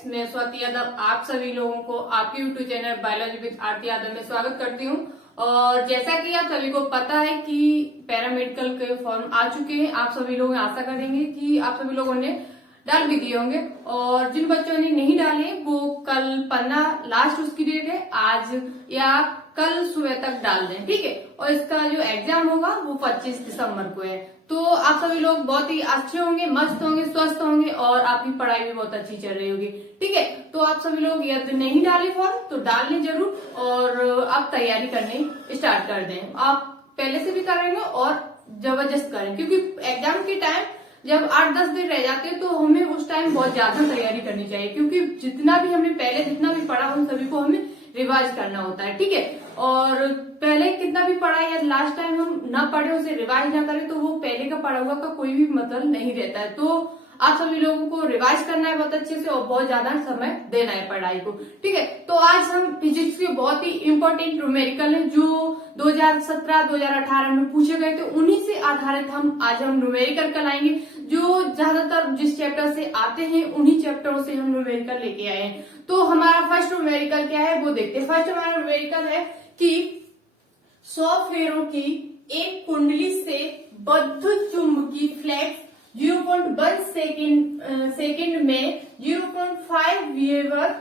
Friends, मैं स्वाति यादव आप सभी लोगों को आपके YouTube channel biology with Aarti Yadav में स्वागत करती हूँ। और जैसा कि आप सभी को पता है कि पैरामेडिकल के फॉर्म आ चुके हैं। आप सभी लोग आशा करेंगे कि आप सभी लोगों ने डाल भी दिए होंगे, और जिन बच्चों ने नहीं डाले वो कल 15 लास्ट उसकी डेट है, आज या कल सुबह तक डाल दें, ठीक है। और इसका जो एग्जाम होगा वो 25 दिसंबर को है। तो आप सभी लोग बहुत ही अच्छे होंगे, मस्त होंगे, स्वस्थ होंगे और आपकी पढ़ाई भी बहुत अच्छी चल रही होगी, ठीक है। तो आप सभी लोग यदि नहीं डाले फॉर्म तो डाल लें जरूर, और आप तैयारी करने स्टार्ट कर दें। आप पहले से भी करेंगे और जबरदस्त करें, क्योंकि एग्जाम के टाइम जब 8-10 दिन रह जाते हैं तो हमें उस टाइम बहुत ज्यादा तैयारी करनी चाहिए, क्योंकि जितना भी हमने पहले जितना भी पढ़ा उन सभी को हमें रिवाइज करना होता है, ठीक है। और पहले कितना भी पढ़ा या लास्ट टाइम हम ना पढ़े उसे रिवाइज ना करें तो वो पहले का पढ़ा हुआ का कोई भी मतलब नहीं रहता है। तो आप सभी लोगों को रिवाइज करना है बहुत अच्छे से और बहुत ज्यादा समय देना है पढ़ाई को, ठीक है। तो आज हम फिजिक्स के बहुत ही इंपॉर्टेंट न्यूमेरिकल है जो 2017-2018 में पूछे गए थे, उन्हीं से आधारित आज हम न्यूमेरिकल कराएंगे। जो ज्यादातर जिस चैप्टर से आते हैं उन्हीं चैप्टरों से हम न्यूमेरिकल लेके आए हैं। तो हमारा फर्स्ट न्यूमेरिकल क्या है वो देखते हैं। फर्स्ट हमारा न्यूमेरिकल है कि 100 फेरों की एक कुंडली से बद्ध चुंबकीय फ्लक्स 0.1 सेकेंड में 0.5 वेबर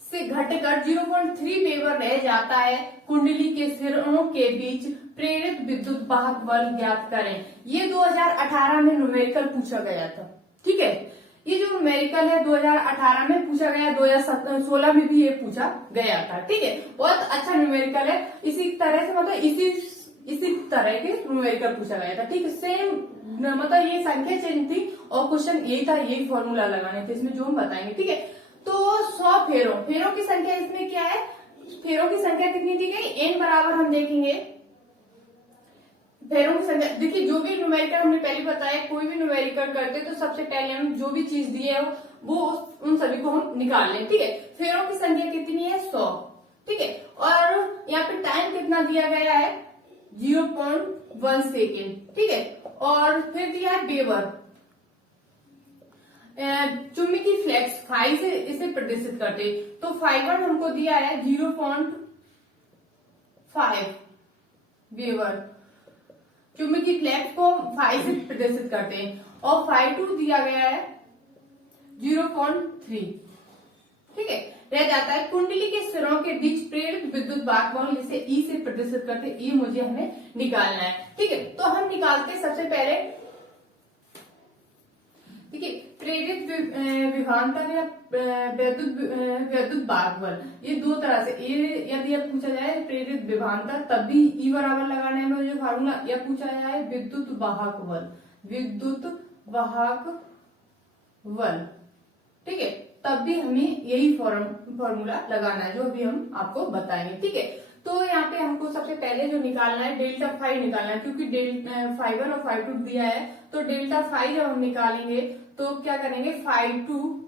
से घटकर 0.3 वेबर रह जाता है। कुंडली के सिरों के बीच प्रेरित विद्युत वाहक बल ज्ञात करें। ये 2018 में न्यूमेरिकल पूछा गया था, ठीक है। ये जो न्यूमेरिकल है 2018 में पूछा गया, 2016 में भी ये पूछा गया था, ठीक है। बहुत अच्छा न्यूमेरिकल है। इसी तरह से मतलब इसी तरह के न्यूमेरिकल पूछा गया था, ठीक है। सेम मतलब ये संख्या चेंज थी और क्वेश्चन यही था, यही फॉर्मूला लगाने थे इसमें जो हम बताएंगे, ठीक है। तो 100 फेरों की संख्या इसमें क्या है, फेरों की संख्या कितनी दी गई, n बराबर हम देखेंगे फेरों की संख्या। देखिए जो भी न्यूमेरिकल हमने पहले बताया, कोई भी न्यूमेरिकल करते तो सबसे पहले हम जो भी चीज दी है वो उन सभी को हम निकाल लें, ठीक है। फेरों की संख्या कितनी है 100, ठीक है। और यहाँ पे टाइम कितना दिया गया है 0.1 सेकेंड, ठीक है। और फिर दिया है वेबर। चुंबकीय फ्लक्स फाई से इसे प्रदर्शित करते, तो फाई1 हमको दिया है 0.5 वेबर। चुंबकीय फ्लक्स को फाई से प्रदर्शित करते हैं। और फाई2 दिया गया है 0.3, ठीक है, रह जाता है। कुंडली के सिरों के बीच प्रेरित विद्युत वाहक बल जिसे ई से प्रदर्शित करते, ई मुझे हमें निकालना है, ठीक है। तो हम निकालते सबसे पहले, ठीक है, प्रेरित विभवांतर या विद्युत वाहक बल। ये दो तरह से, ये यदि अब पूछा जाए प्रेरित विभवांतर तब भी ई बराबर लगाना है मुझे फार्मूला, या पूछा जाए विद्युत वाहक बल, ठीक है, तब भी हमें यही फॉर्मूला लगाना है जो अभी हम आपको बताएंगे, ठीक है। तो यहाँ पे हमको सबसे पहले जो निकालना है डेल्टा फाई निकालना है, क्योंकि फाई1 और फाई2 दिया है। तो डेल्टा फाई जब हम निकालेंगे तो क्या करेंगे, फाई2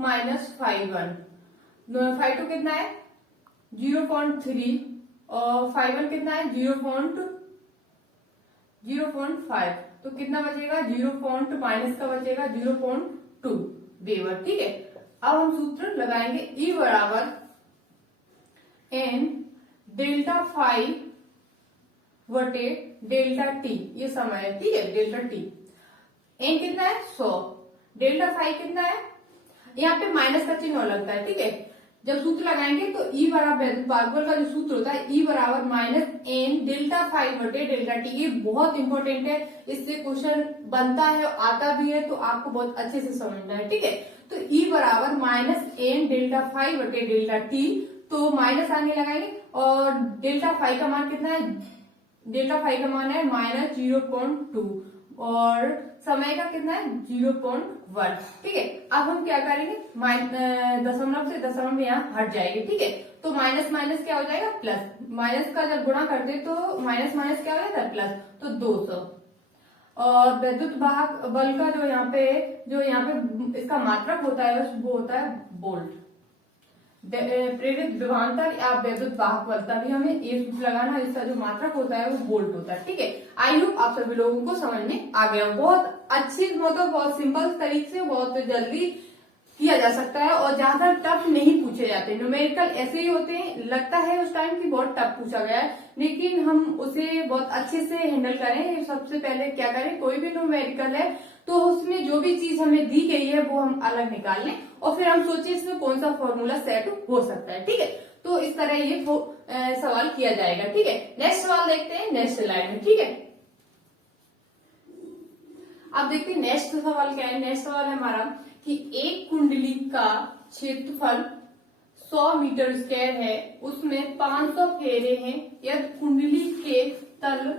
माइनस फाई1। फाई2 कितना है 0.3 और फाई1 कितना है 0.5, तो कितना बचेगा 0. माइनस का बचेगा 0.2 वेबर, ठीक है। अब हम सूत्र लगाएंगे, E बराबर n डेल्टा फाई बटे डेल्टा टी, ये समय है, ठीक है, डेल्टा टी। n कितना है 100, डेल्टा फाई कितना है, यहाँ पे माइनस का चिन्ह लगता है, ठीक है। जब सूत्र लगाएंगे तो E बराबर भागफल का जो सूत्र होता है E बराबर माइनस n डेल्टा फाई बटे डेल्टा टी। ये बहुत इंपॉर्टेंट है, इससे क्वेश्चन बनता है, आता भी है, तो आपको बहुत अच्छे से समझना है, ठीक है। तो E बराबर माइनस n डेल्टा फाई बटे डेल्टा टी, तो माइनस आगे लगाएंगे और डेल्टा फाई का मान कितना है, डेल्टा फाई का मान है माइनस 0.2 और समय का कितना है 0.1, ठीक है। अब हम क्या करेंगे, दशमलव से दशमलव यहाँ हट जाएगी, ठीक है। तो माइनस माइनस क्या हो जाएगा प्लस, माइनस का जब गुणा करते तो माइनस माइनस क्या हो जाता है प्लस, तो 200। और विद्युत वाहक बल का जो यहाँ पे इसका मात्रक होता है वो होता है वोल्ट। प्रेरित विभवांतर या विद्युत वाहक बल, तभी हमें ये सूत्र लगाना, इसका जो मात्रक होता है वो वोल्ट होता है, ठीक है। आई होप आप सभी लोगों को समझ में आ गया। बहुत अच्छी मतलब बहुत सिंपल तरीके से बहुत जल्दी किया जा सकता है और ज्यादा टफ नहीं पूछे जाते। न्यूमेरिकल ऐसे ही होते हैं, लगता है उस टाइम की बहुत टफ पूछा गया है, लेकिन हम उसे बहुत अच्छे से हैंडल करें। सबसे पहले क्या करें, कोई भी न्यूमेरिकल है तो उसमें जो भी चीज हमें दी गई है वो हम अलग निकाल लें और फिर हम सोचें इसमें कौन सा फॉर्मूला सेट हो सकता है। ठीक है, तो इस तरह ये सवाल किया जाएगा। ठीक है, नेक्स्ट सवाल देखते हैं नेक्स्ट स्लाइड में। ठीक है, अब देखते हैं नेक्स्ट सवाल क्या है। नेक्स्ट सवाल है हमारा कि एक कुंडली का क्षेत्रफल 100 मीटर स्क्वायर है, उसमें 500 फेरे हैं, यदि कुंडली के तल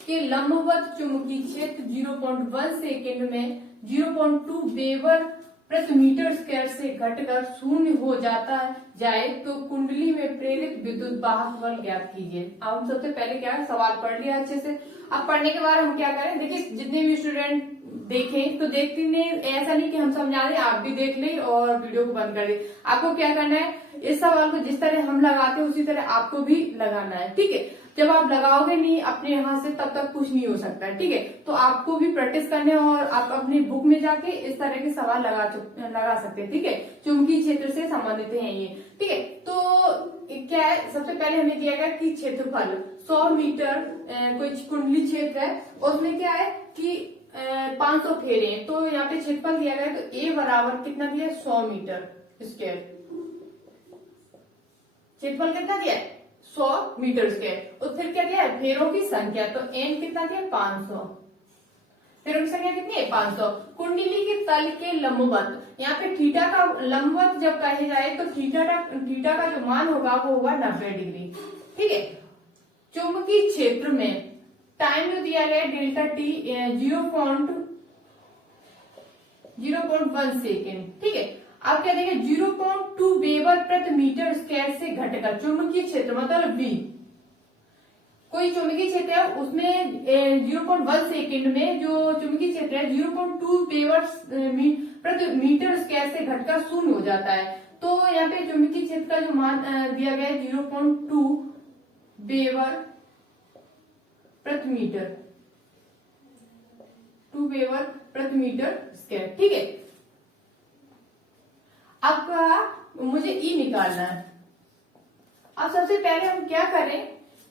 के लंबवत चुंबकीय क्षेत्र 0.1 सेकेंड में 0.2 वेबर प्रति मीटर स्क्वायर से घटकर शून्य हो जाए तो कुंडली में प्रेरित विद्युत वाहक बल ज्ञात कीजिए। अब हम सबसे पहले क्या है, सवाल पढ़ लिया अच्छे से। अब पढ़ने के बाद हम क्या करें, देखिए जितने भी स्टूडेंट देखें तो देखते नहीं, ऐसा नहीं कि हम समझा दें, आप भी देख लें और वीडियो को बंद कर दें। आपको क्या करना है, इस सवाल को जिस तरह हम लगाते हैं उसी तरह आपको भी लगाना है। ठीक है, जब आप लगाओगे नहीं अपने यहाँ से तब तक कुछ नहीं हो सकता है। ठीक है, तो आपको भी प्रैक्टिस करने और आप अपनी बुक में जाके इस तरह के सवाल लगा सकते हैं। ठीक है, चुंबकीय क्षेत्र से संबंधित है ये। ठीक है, तो क्या है, सबसे पहले हमें दिया गया कि क्षेत्रफल 100 मीटर कोई कुंडली क्षेत्र है, उसमें क्या है कि 500 फेरे हैं, तो यहाँ पे क्षेत्रफल दिया गया है, तो ए बराबर कितना दिया है, 100 मीटर स्क्वायर। क्षेत्रफल कितना दिया है, 100 मीटर स्क्वायर। और फिर क्या दिया है, फेरों की संख्या, तो एन कितना दिया, 500। फेरों की संख्या कितनी है, 500। कुंडली के तल के लंबवत, यहाँ पे थीटा का लंबवत जब कहे जाए तो थीटा का जो मान होगा वो होगा 90 डिग्री। ठीक है, चुंबकीय क्षेत्र में टाइम जो दिया गया है डेल्टा टी 0.1 सेकेंड। ठीक है, अब क्या देखें, 0.2 वेबर प्रति मीटर स्क्वायर से घटकर चुंबकीय क्षेत्र मतलब V, कोई चुंबकीय क्षेत्र है उसमें 0.1 सेकेंड में जो चुंबकीय क्षेत्र है 0.2 वेबर प्रति मीटर स्क्वायर से घटकर शून्य हो जाता है। तो यहाँ पे चुंबकीय क्षेत्र का जो मान दिया गया है 0.2 वेबर प्रति मीटर, 2 वेबर प्रति मीटर स्क्वायर। ठीक है, अब मुझे ई निकालना है। अब सबसे पहले हम क्या करें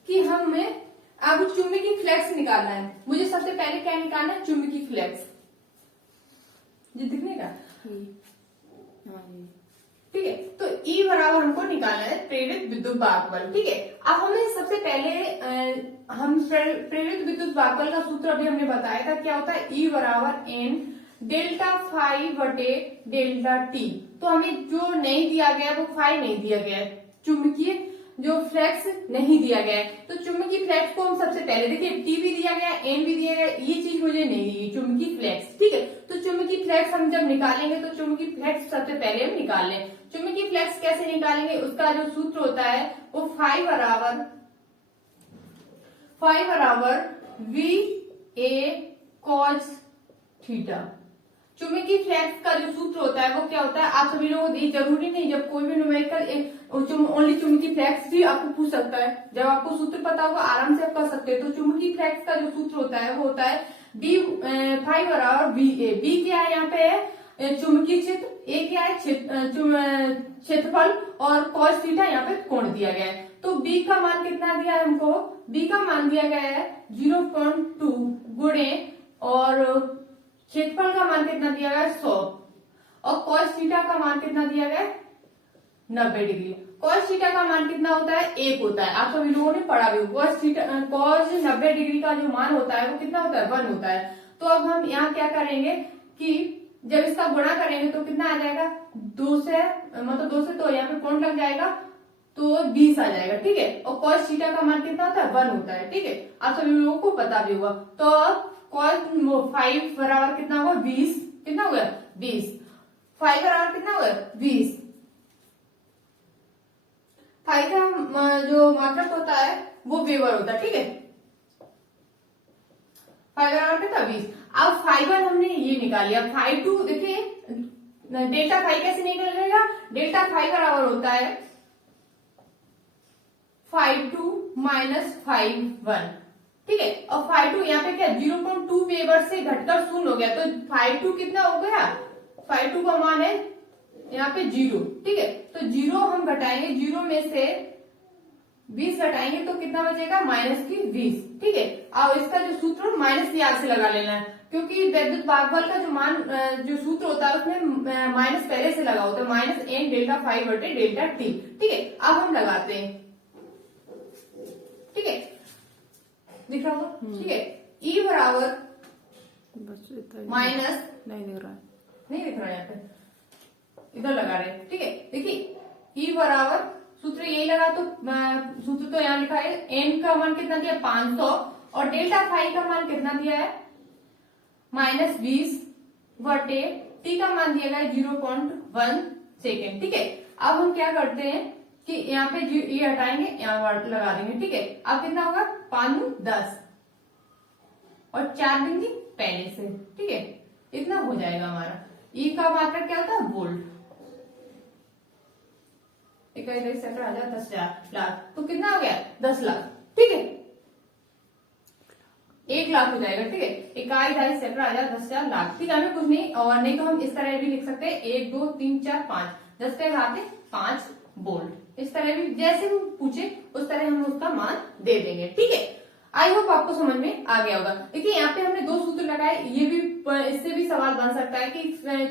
कि हमें अब चुंबकीय फ्लक्स निकालना है। मुझे सबसे पहले क्या निकालना है, चुंबकीय फ्लक्स, ये दिखने का। ठीक है, तो ई बराबर हमको निकालना है प्रेरित विद्युत वाहक बल। ठीक है, अब हमें सबसे पहले हम प्रेरित विद्युत वाहक बल का सूत्र अभी हमने बताया था, क्या होता है, ई बराबर एन डेल्टा फाई बटे डेल्टा टी। तो हमें जो नहीं दिया गया वो फाई नहीं दिया गया है, चुंबकीय जो फ्लक्स नहीं दिया गया है। तो चुंबकीय फ्लक्स को हम सबसे पहले देखिए, टी भी दिया गया, एन भी दिया गया, ये चीज मुझे नहीं दी, चुंबकीय फ्लक्स। ठीक है, तो चुंबकीय फ्लक्स हम जब निकालेंगे तो चुंबकीय फ्लक्स सबसे पहले हम निकाल लें। चुंबकीय फ्लक्स कैसे निकालेंगे, उसका जो सूत्र होता है वो फाई बराबर वी ए कॉस थीटा। चुंबकीय फ्लक्स का जो सूत्र होता है वो क्या होता है, आप सभी लोगों को जरूरी नहीं, जब कोई भी न्यूमेरिकल ओनली चुंबकीय फ्लक्स भी आपको पूछ सकता है, जब आपको सूत्र पता होगा आराम से आप कर सकते हैं। तो चुंबकीय फ्लक्स का जो सूत्र होता है वो होता है डी फाई बराबर वी ए। बी क्या है, यहाँ पे है चुंबकीय क्षेत्र, ए क्या है क्षेत्रफल, और कॉस थीटा यहाँ पे कोण दिया गया है। तो बी का मान कितना दिया है हमको, बी का मान दिया गया है 0.2 गुणे और क्षेत्रफल का मान कितना दिया गया है 100 और कॉस थीटा का मान कितना दिया गया है 90 डिग्री। कॉस थीटा का मान कितना होता है, 1 होता है, आप सभी लोगों ने पढ़ा भी। कॉस 90 डिग्री का जो मान होता है वो कितना होता है, 1 होता है। तो अब हम यहाँ क्या करेंगे कि जब इसका गुणा करेंगे तो कितना आ जाएगा, 2 से तो यहाँ पे पॉइंट लग जाएगा तो 20 आ जाएगा। ठीक है, और कॉस थीटा का मान कितना होता है, 1 होता है। ठीक है, आप सभी लोगों को पता भी होगा। तो कॉस 5 बराबर कितना होगा, 20, कितना हुआ 20, 5 बराबर कितना हुआ 20। 5 का जो मात्रक होता है वो वेबर होता है। ठीक है, 5 बराबर कितना 20। अब फाइबर हमने ये निकाल लिया, 5 देखिए डेल्टा फाइव कैसे निकलेगा, डेल्टा फाइव बराबर होता है 5 माइनस 5 ठीक है, और 5 यहाँ पे क्या 0.2 वेबर से घटकर 0 हो गया, तो 5 कितना हो गया, 5 का मान है यहाँ पे 0, ठीक है। तो 0 हम घटाएंगे, 0 में से 20 घटाएंगे तो कितना बचेगा, -20, ठीक है। अब इसका जो सूत्र माइनस याद से लगा लेना है, क्योंकि वैद्युत भागफल का जो मान जो सूत्र होता है उसमें माइनस पहले से लगा होता है, -n डेल्टा फाइव बटे डेल्टा टी, ठीक है। अब हम लगाते हैं, ठीक है, दिख रहा होगा, ठीक है। ई बराबर माइनस, नहीं दिख रहा है, नहीं दिख रहा है, यहाँ पे इधर लगा रहे, ठीक है। देखिए ई बराबर सूत्र यही लगा, तो सूत्र तो यहाँ लिखा है, एन का मान कितना दिया 500 और डेल्टा फाइव का मान कितना दिया है -20 बटे टी का मान दिया गया है 0.1 सेकेंड, ठीक है। अब हम क्या करते हैं कि यहाँ पे ये हटाएंगे, यहाँ लगा देंगे, ठीक है। अब कितना होगा 5 10 और 4 देंगे पहले से, ठीक है, इतना हो जाएगा हमारा। ई का मात्रक क्या होता है, वोल्ट। इकाई 10 लाख, तो कितना हो गया 10 लाख, ठीक है, 1 लाख हो जाएगा, ठीक है। इकाई 10 लाख, ठीक है। हमें कुछ नहीं, और नहीं तो हम इस तरह भी लिख सकते हैं 1 2 3 4 5, 10 पे घाते 5 वोल्ट। इस तरह भी जैसे वो पूछे उस तरह हम उसका मान दे देंगे, ठीक है। आई होप आपको समझ में आ गया होगा। देखिए यहाँ पे हमने 2 सूत्र लगाए, ये भी इससे भी सवाल बन सकता है कि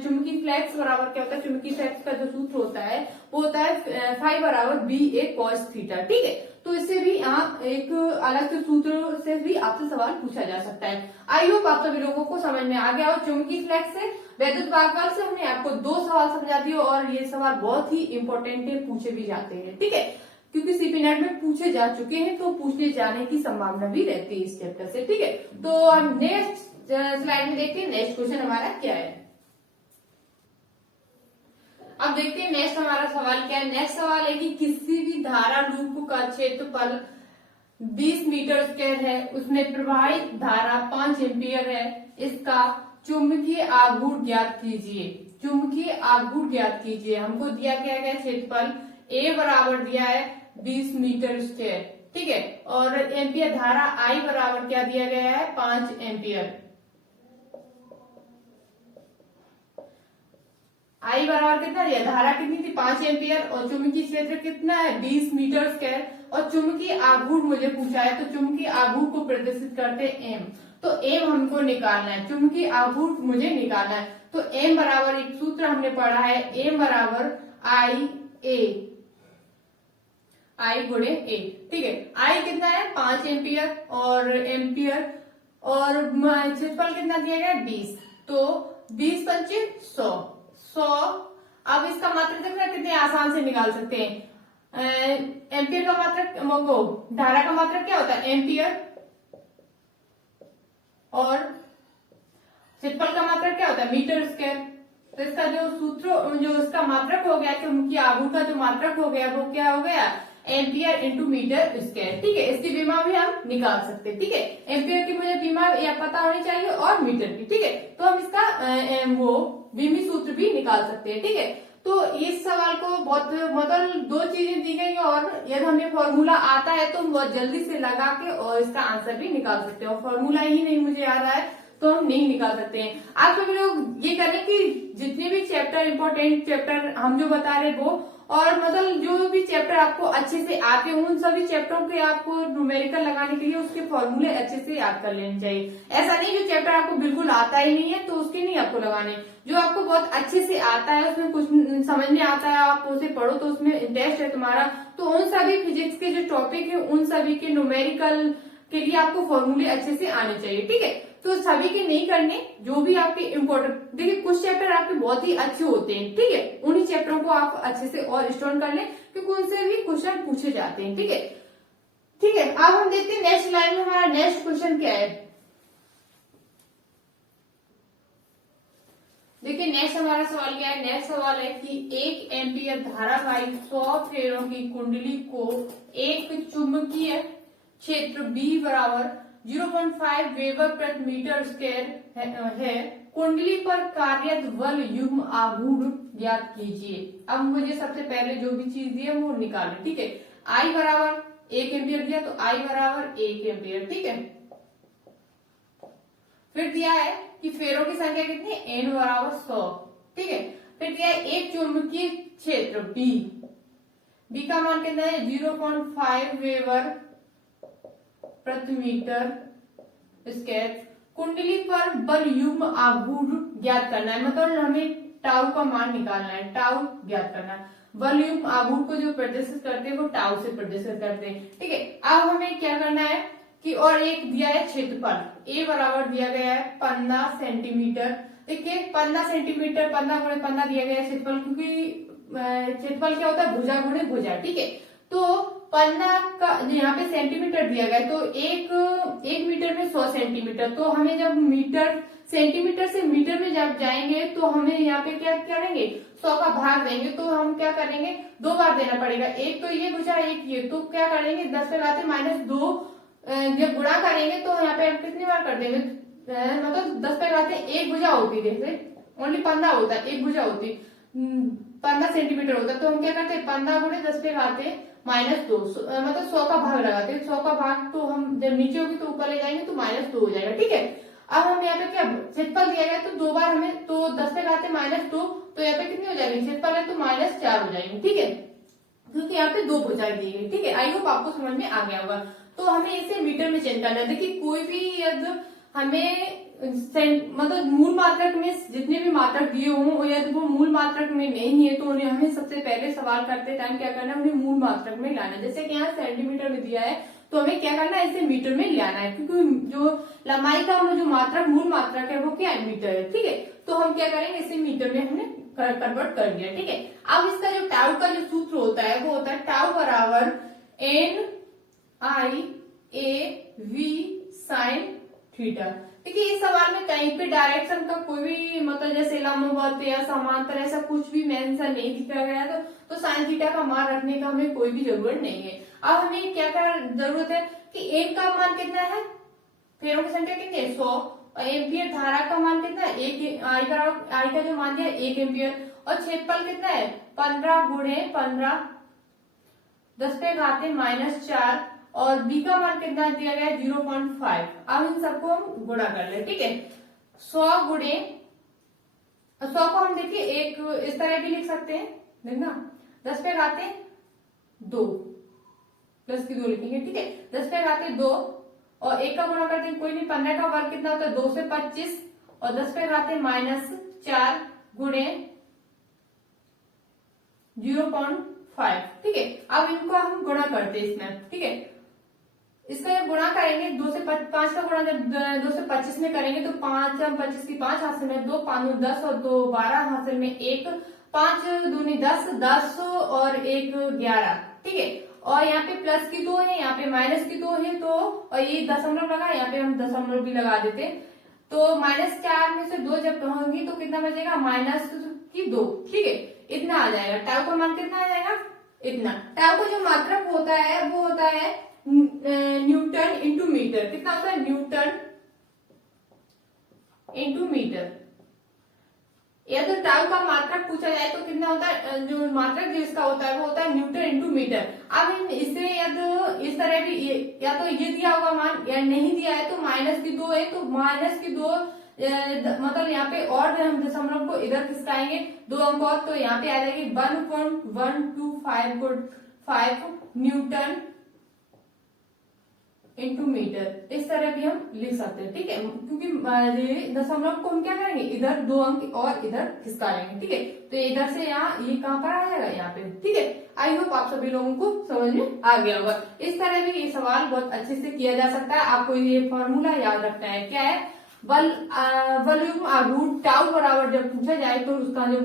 चुंबकीय फ्लक्स बराबर क्या होता है। चुंबकीय फ्लक्स का जो सूत्र होता है वो होता है फाई बराबर BA cos थीटा, ठीक है। तो इससे भी यहाँ एक अलग से सूत्र से भी आपसे सवाल पूछा जा सकता है। आई होप आप सभी लोगों को समझ में आ गया। और चुंबकीय फ्लक्स से, वैद्युत भागफल से हमने आपको 2 सवाल समझा दिए, और ये सवाल बहुत ही इंपॉर्टेंट है, पूछे भी जाते हैं, ठीक है, क्योंकि सीपी नेट में पूछे जा चुके हैं, तो पूछने जाने की संभावना भी रहती है इस चैप्टर से, ठीक है। तो हम नेक्स्ट स्लाइड में देखते हैं नेक्स्ट क्वेश्चन हमारा क्या है। अब देखते हैं नेक्स्ट हमारा सवाल क्या है। नेक्स्ट सवाल है कि किसी भी धारा लूप का क्षेत्रफल 20 मीटर स्क्वायर है, उसमें प्रवाहित धारा 5 एम्पियर है, इसका चुंबकीय आघूर्ण ज्ञात कीजिए। चुंबकीय आघूर्ण ज्ञात कीजिए। हमको दिया क्या गया क्षेत्रफल, ए बराबर दिया है 20 मीटर स्क्वायर, ठीक है, और एम्पियर धारा आई बराबर क्या दिया गया है 5 एम्पियर। आई बराबर कितना दिया, धारा कितनी थी 5 एम्पियर, और चुंबकीय क्षेत्र कितना है 20 मीटर स्क्वायर, और चुंबकीय आघूर्ण मुझे पूछा है, तो चुंबकीय आघूर्ण को प्रदर्शित करते हैं एम। तो एम हमको निकालना है, चुंबकीय आघूर्ण मुझे निकालना है। तो एम बराबर एक सूत्र हमने पढ़ा है, एम बराबर आई ए, आई गुणे ए, ठीक है। आई कितना है 5 एम्पियर और एम्पियर, और क्षेत्रफल कितना दिया गया 20, तो 20 पंचे 100। अब इसका मात्रक देखना कितने आसान से निकाल सकते हैं। एम्पियर का मात्रक, धारा का मात्रक क्या होता है एम्पियर, और क्षेत्रफल का मात्रक क्या होता है मीटर स्क्वायर। तो इसका जो सूत्र, जो इसका मात्रक हो गया, चुंबकीय आघूर्ण का जो मात्रक हो गया वो क्या हो गया एम्पियर इंटू मीटर स्क्वायर, ठीक है। इसकी विमा भी हम निकाल सकते हैं, ठीक है। एम्पियर की मुझे विमा या पता होनी चाहिए और मीटर की, ठीक है। तो हम इसका वो विमी सूत्र भी निकाल सकते हैं, ठीक है। तो इस सवाल को बहुत मतलब 2 चीजें दी गई, और यदि हमें फॉर्मूला आता है तो हम बहुत जल्दी से लगा के और इसका आंसर भी निकाल सकते हैं। और फॉर्मूला ही नहीं मुझे आ रहा है तो हम नहीं निकाल सकते हैं। आप सभी लोग ये करें कि जितने भी चैप्टर, इंपॉर्टेंट चैप्टर हम जो बता रहे वो, और मतलब जो भी चैप्टर आपको अच्छे से आते हैं उन सभी चैप्टरों के आपको न्यूमेरिकल लगाने के लिए उसके फॉर्मूले अच्छे से याद कर लेने चाहिए। ऐसा नहीं जो चैप्टर आपको बिल्कुल आता ही नहीं है तो उसके नहीं आपको लगाने, जो आपको बहुत अच्छे से आता है, उसमें कुछ समझ में आता है, आप उसे पढ़ो तो उसमें इंटरेस्ट है तुम्हारा, तो उन सभी फिजिक्स के जो टॉपिक है उन सभी के न्यूमेरिकल के लिए आपको फॉर्मूले अच्छे से आने चाहिए, ठीक है। तो सभी के नहीं करने, जो भी आपके इम्पोर्टेंट, देखिए कुछ चैप्टर आपके बहुत ही अच्छे होते हैं, ठीक है, उन्हीं चैप्टरों को आप अच्छे से और स्टोर कर लें क्योंकि उनसे भी क्वेश्चन पूछे जाते हैं, ठीक है। ठीक है, अब हम देखते हैं नेक्स्ट लाइन में हमारा नेक्स्ट क्वेश्चन क्या है। देखिए नेक्स्ट हमारा सवाल क्या है। नेक्स्ट सवाल है कि 1 एम्पियर धारावाही 100 फेरों की कुंडली को एक चुंबकीय क्षेत्र B बराबर 0.5 वेबर प्रति मीटर स्क्वायर है, कुंडली पर कार्यरत बल युग्म आघूर्ण ज्ञात कीजिए। अब मुझे सबसे पहले जो भी चीज दी है वो निकालें, ठीक है। I बराबर 1 एम्पियर दिया तो I बराबर 1 एम्पियर, ठीक है। फिर दिया है कि फेरों की संख्या कितनी है, N बराबर 100, ठीक है। फिर दिया है एक चुंबकीय क्षेत्र बी, बी का मान कितना है 0.5 वेबर प्रति मीटर स्क्वायर। कुंडली पर बल युग्म आघूर्ण ज्ञात करना है, मतलब हमें टाउ का मान निकालना है, टाउ ज्ञात करना है। बल युग्म आघूर्ण को जो प्रदर्शित करते हैं वो टाउ से प्रदर्शित करते हैं, ठीक है। अब हमें क्या करना है कि और एक दिया है क्षेत्रफल, ए बराबर दिया गया है 15 सेंटीमीटर। देखिए 15 सेंटीमीटर, 15 दिया गया है क्षेत्रफल, क्योंकि क्षेत्रफल क्या होता है भुजा गुणे भुजा, ठीक है। तो 15 का यहाँ पे सेंटीमीटर दिया गया है, तो एक मीटर में 100 सेंटीमीटर। तो हमें जब मीटर सेंटीमीटर से मीटर में जब जाएंगे तो हमें यहाँ पे क्या करेंगे 100 का भाग देंगे, तो हम क्या करेंगे 2 बार देना पड़ेगा, एक तो ये भुजा एक ये, तो क्या करेंगे 10 पे लाते -2 जब गुणा करेंगे तो यहाँ पे हम कितनी बार कर देंगे, मतलब 10 पे लाते एक भुजा होती, जैसे ओनली 15 होता है, एक भुजा होती 15 सेंटीमीटर होता है, तो हम क्या करते हैं 15 गुणे 10 पे लाते -2, मतलब 100 का भाग लगाते हैं। 100 का भाग तो हम जब नीचे होगी तो ऊपर ले जाएंगे तो -2 हो जाएगा, ठीक है। अब हम यहाँ पे क्या क्षेत्रफल दिया गया तो 2 बार हमें, तो 10 पे लाते -2, तो यहाँ पे कितनी हो जाएगी क्षेत्रफल है तो -4 हो जाएंगे, ठीक है, क्योंकि यहाँ पे 2 भुजाएं दी गई, ठीक है। आई होप आपको समझ में आ गया होगा। तो हमें इसे मीटर में चेंज करना है। देखिए कोई भी यदि हमें मतलब मूल मात्रक में जितने भी मात्रक दिए हों यदि वो मूल मात्रक में नहीं है तो उन्हें हमें सबसे पहले सवाल करते टाइम क्या करना है, उन्हें मूल मात्रक में लाना है। जैसे कि यहाँ सेंटीमीटर में दिया है तो हमें क्या करना है, इसे मीटर में लाना है, क्योंकि जो लंबाई का जो मात्रक मूल मात्रक है वो क्या है मीटर है, ठीक है। तो हम क्या करेंगे इसे मीटर में हमने कन्वर्ट कर दिया, ठीक है। अब इसका जो टाउ का जो सूत्र होता है वो होता है टाउ बराबर NI/AV sin थीटा। देखिए इस सवाल में कहीं पे डायरेक्शन का कोई भी मतलब जैसे लंबवत या समांतर ऐसा कुछ भी मेंशन नहीं दिया गया है, तो साइन थीटा का मान रखने का हमें कोई भी जरूरत नहीं है। अब हमें क्या जरूरत है कि एम का मान कितना है, फेरों की संख्या कितनी है 100, और एम्पियर धारा का मान कितना है आई का जो मान दिया 1 एम्पियर, और क्षेत्रफल कितना है 15 गुणे 15 10 पे घाते -4, और बी का मान कितना दिया गया है 0.5। अब इन सबको हम गुणा कर ले, ठीक है। 100 गुणे 100 को हम देखिए एक इस तरह भी लिख सकते हैं, देखना 10 पे घाते 2 प्लस की 2 लिखेंगे, ठीक है। 10 पे घाते 2 और 1 का गुणा करते हैं कोई नहीं, 15 का वर्ग कितना होता है 2 से 25, और 10 पे घाते -4 गुणे 0.5, ठीक है। अब इनको हम गुणा करते हैं इसमें, ठीक है। इसका जब गुणा करेंगे 2 से 5 का गुणा जब 2 से 25 में करेंगे तो 5 25 की 5 हासिल में 2 5 10 और 2 12 हासिल में 1 5 दूनी 10 10 और 1 11, ठीक है। और यहाँ पे प्लस की 2 है, यहाँ पे माइनस की 2 है, तो और ये दशमलव लगा, यहाँ पे हम दशमलव भी लगा देते, तो -4 में से 2 जब होंगी तो कितना बचेगा -2, ठीक है। इतना आ जाएगा, टाउ का मान कितना आ जाएगा इतना। टाउ का जो मात्रक होता है वो होता है न्यूटन इंटू मीटर। कितना होता है न्यूटन इंटू मीटर। या तो टाउ का मात्रक पूछा जाए तो कितना होता है, जो मात्रक जो इसका होता है वो होता है न्यूटन इंटू मीटर। अब इसे या तो इस तरह भी या तो ये दिया होगा मान, या नहीं दिया है तो -2 है, तो -2 मतलब यहाँ पे और हम दशमलव को इधर खिसकाएंगे 2 अंक और, तो यहाँ पे आ जाएगी 1.125 न्यूटन इंटू मीटर। इस तरह भी हम लिख सकते हैं, ठीक है, क्योंकि दशमलव को हम क्या करेंगे इधर 2 अंक और इधर खिसका लेंगे, ठीक है। तो इधर से यहाँ ये कहाँ पर आ जाएगा यहाँ पे, ठीक है। आई होप आप सभी लोगों को समझ में आ गया होगा। इस तरह भी ये सवाल बहुत अच्छे से किया जा सकता है। आपको ये फॉर्मूला याद रखना है, क्या है बलयुग्म आघूर्ण टाउ बराबर जब पूछा जाए तो उसका जो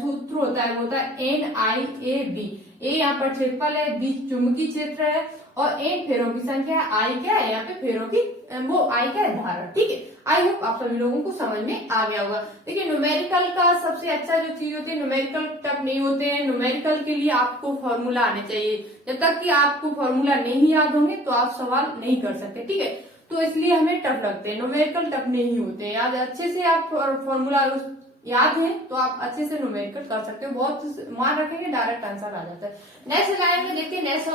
सूत्र होता है वो होता है NI/AV। ए यहाँ पर क्षेत्रफल है, बी चुंबकीय क्षेत्र है, और एन फेरों की संख्या है, आई क्या है यहाँ पे फेरों की वो आई क्या है धारा, ठीक है। आई होप आप सभी लोगों को समझ में आ गया होगा। देखिए न्यूमेरिकल का सबसे अच्छा जो चीज होती है, न्यूमेरिकल टफ नहीं होते हैं। न्यूमेरिकल के लिए आपको फॉर्मूला आने चाहिए, जब तक कि आपको फॉर्मूला नहीं याद होंगे तो आप सवाल नहीं कर सकते, ठीक है। तो इसलिए हमें टफ लगते हैं, न्यूमेरिकल टफ नहीं होते हैं। याद अच्छे से आप फॉर्मूला याद है तो आप अच्छे से न्यूमेरिकल कर सकते हो, बहुत मान रखेंगे डायरेक्ट आंसर आ जाता है। नेक्स्ट लाइन में देखिए नेक्स्ट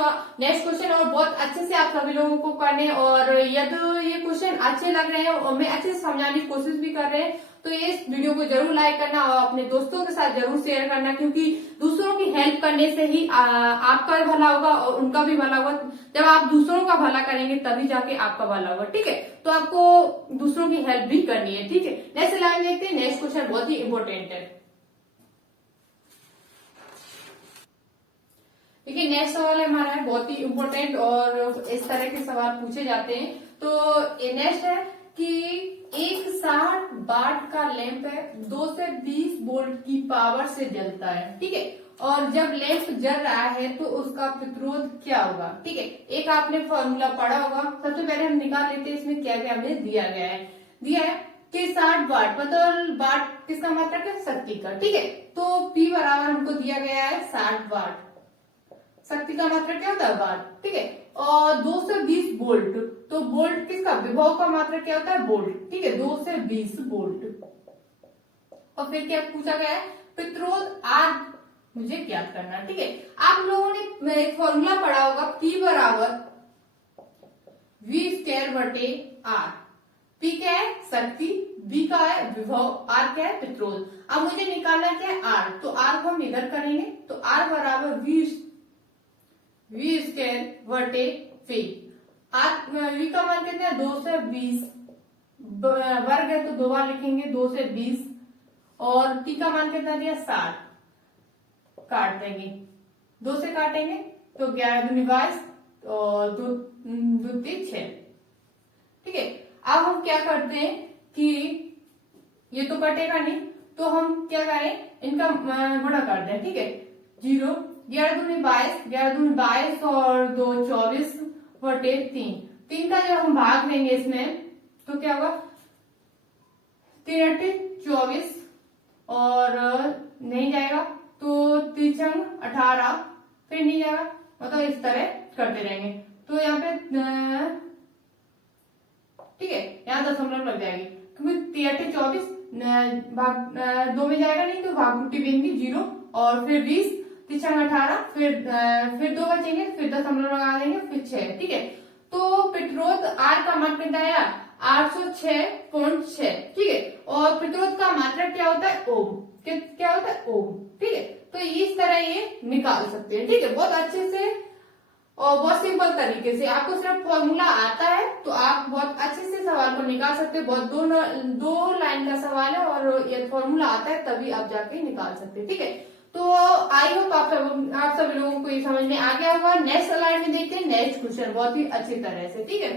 क्वेश्चन, और बहुत अच्छे से आप सभी लोगों को करने, और यदि ये क्वेश्चन अच्छे लग रहे हैं और मैं अच्छे से समझाने की कोशिश भी कर रहे हैं तो ये इस वीडियो को जरूर लाइक करना और अपने दोस्तों के साथ जरूर शेयर करना, क्योंकि दूसरों की हेल्प करने से ही आपका भी भला होगा और उनका भी भला होगा। जब आप दूसरों का भला करेंगे तभी जाके आपका भला होगा, ठीक है। तो आपको दूसरों की हेल्प भी करनी है, ठीक है। नेक्स्ट लाइन देखते हैं। नेक्स्ट क्वेश्चन बहुत ही इंपॉर्टेंट है। देखिए नेक्स्ट सवाल है हमारा है बहुत ही इम्पोर्टेंट और इस तरह के सवाल पूछे जाते हैं। तो नेक्स्ट है कि एक 60 वाट का लैंप है, 2 से 20 वोल्ट की पावर से जलता है, ठीक है। और जब लैंप जल रहा है तो उसका प्रतिरोध क्या होगा, ठीक है। एक आपने फॉर्मूला पढ़ा होगा। सबसे पहले हम निकाल लेते हैं इसमें क्या क्या हमें दिया है कि 60 वाट, मतलब वाट किसका मात्रक है, शक्ति का, ठीक है। तो P बराबर हमको दिया गया है 60 वाट, शक्ति का मात्रक क्या होता है, वाट, ठीक है। और 2 से 20 वोल्ट, तो वोल्ट किसका, विभव का मात्रक क्या होता है, वोल्ट, ठीक है। 2 से 20 वोल्ट। और फिर क्या पूछा गया है, प्रतिरोध R मुझे ज्ञात करना, ठीक है। आप लोगों ने एक फॉर्मूला पढ़ा होगा, P बराबर V² बटे R। P क्या है, शक्ति, V का है विभव, R क्या है, प्रतिरोध। अब मुझे निकालना क्या है, R, तो R को हम इधर करेंगे, तो R बराबर V² बटे V। V का मान कितना है, 2 से 20, वर्ग है तो 2 बार लिखेंगे, 2 से 20, और T का मान कितना दिया, 60, काट देंगे, 2 से काटेंगे तो 11 दूनी 22 और 2 3 6, ठीक है। अब हम क्या करते हैं कि ये तो कटेगा नहीं, तो हम क्या करें, इनका गुणा कर दें, ठीक है। 0, 11 दूनी 22, 11 दूनी 22 और 2 24 बटे 3 का जब हम भाग लेंगे इसमें तो क्या होगा, 3 24 और नहीं जाएगा तो 3 18, फिर नहीं जाएगा, मतलब इस तरह करते रहेंगे। तो यहाँ पे ठीक है, यहाँ दशमलव लग जाएगी, क्योंकि 3 24 भाग 2 में जाएगा नहीं, तो भाग गुट्टी बेंगी 0, और फिर 20, 3 18, फिर 2 बचेंगे, फिर दशमलव लगा देंगे, फिर 6, ठीक है। तो प्रतिरोध R का मान कितना आया, 806.6, ठीक है। और प्रतिरोध का मात्रक क्या होता है, ओम, क्या होता है, ओम, ठीक है। तो इस तरह ये निकाल सकते हैं, ठीक है, बहुत अच्छे से और बहुत सिंपल तरीके से। आपको सिर्फ फॉर्मूला आता है तो आप बहुत अच्छे से सवाल को निकाल सकते हैं। बहुत दो लाइन का सवाल है और ये फॉर्मूला आता है तभी आप जाके निकाल सकते हैं, ठीक है। तो आई होप आप सभी लोगों को ये समझ में आ गया होगा। नेक्स्ट स्लाइड में देखते हैं नेक्स्ट क्वेश्चन बहुत ही अच्छी तरह से, ठीक है।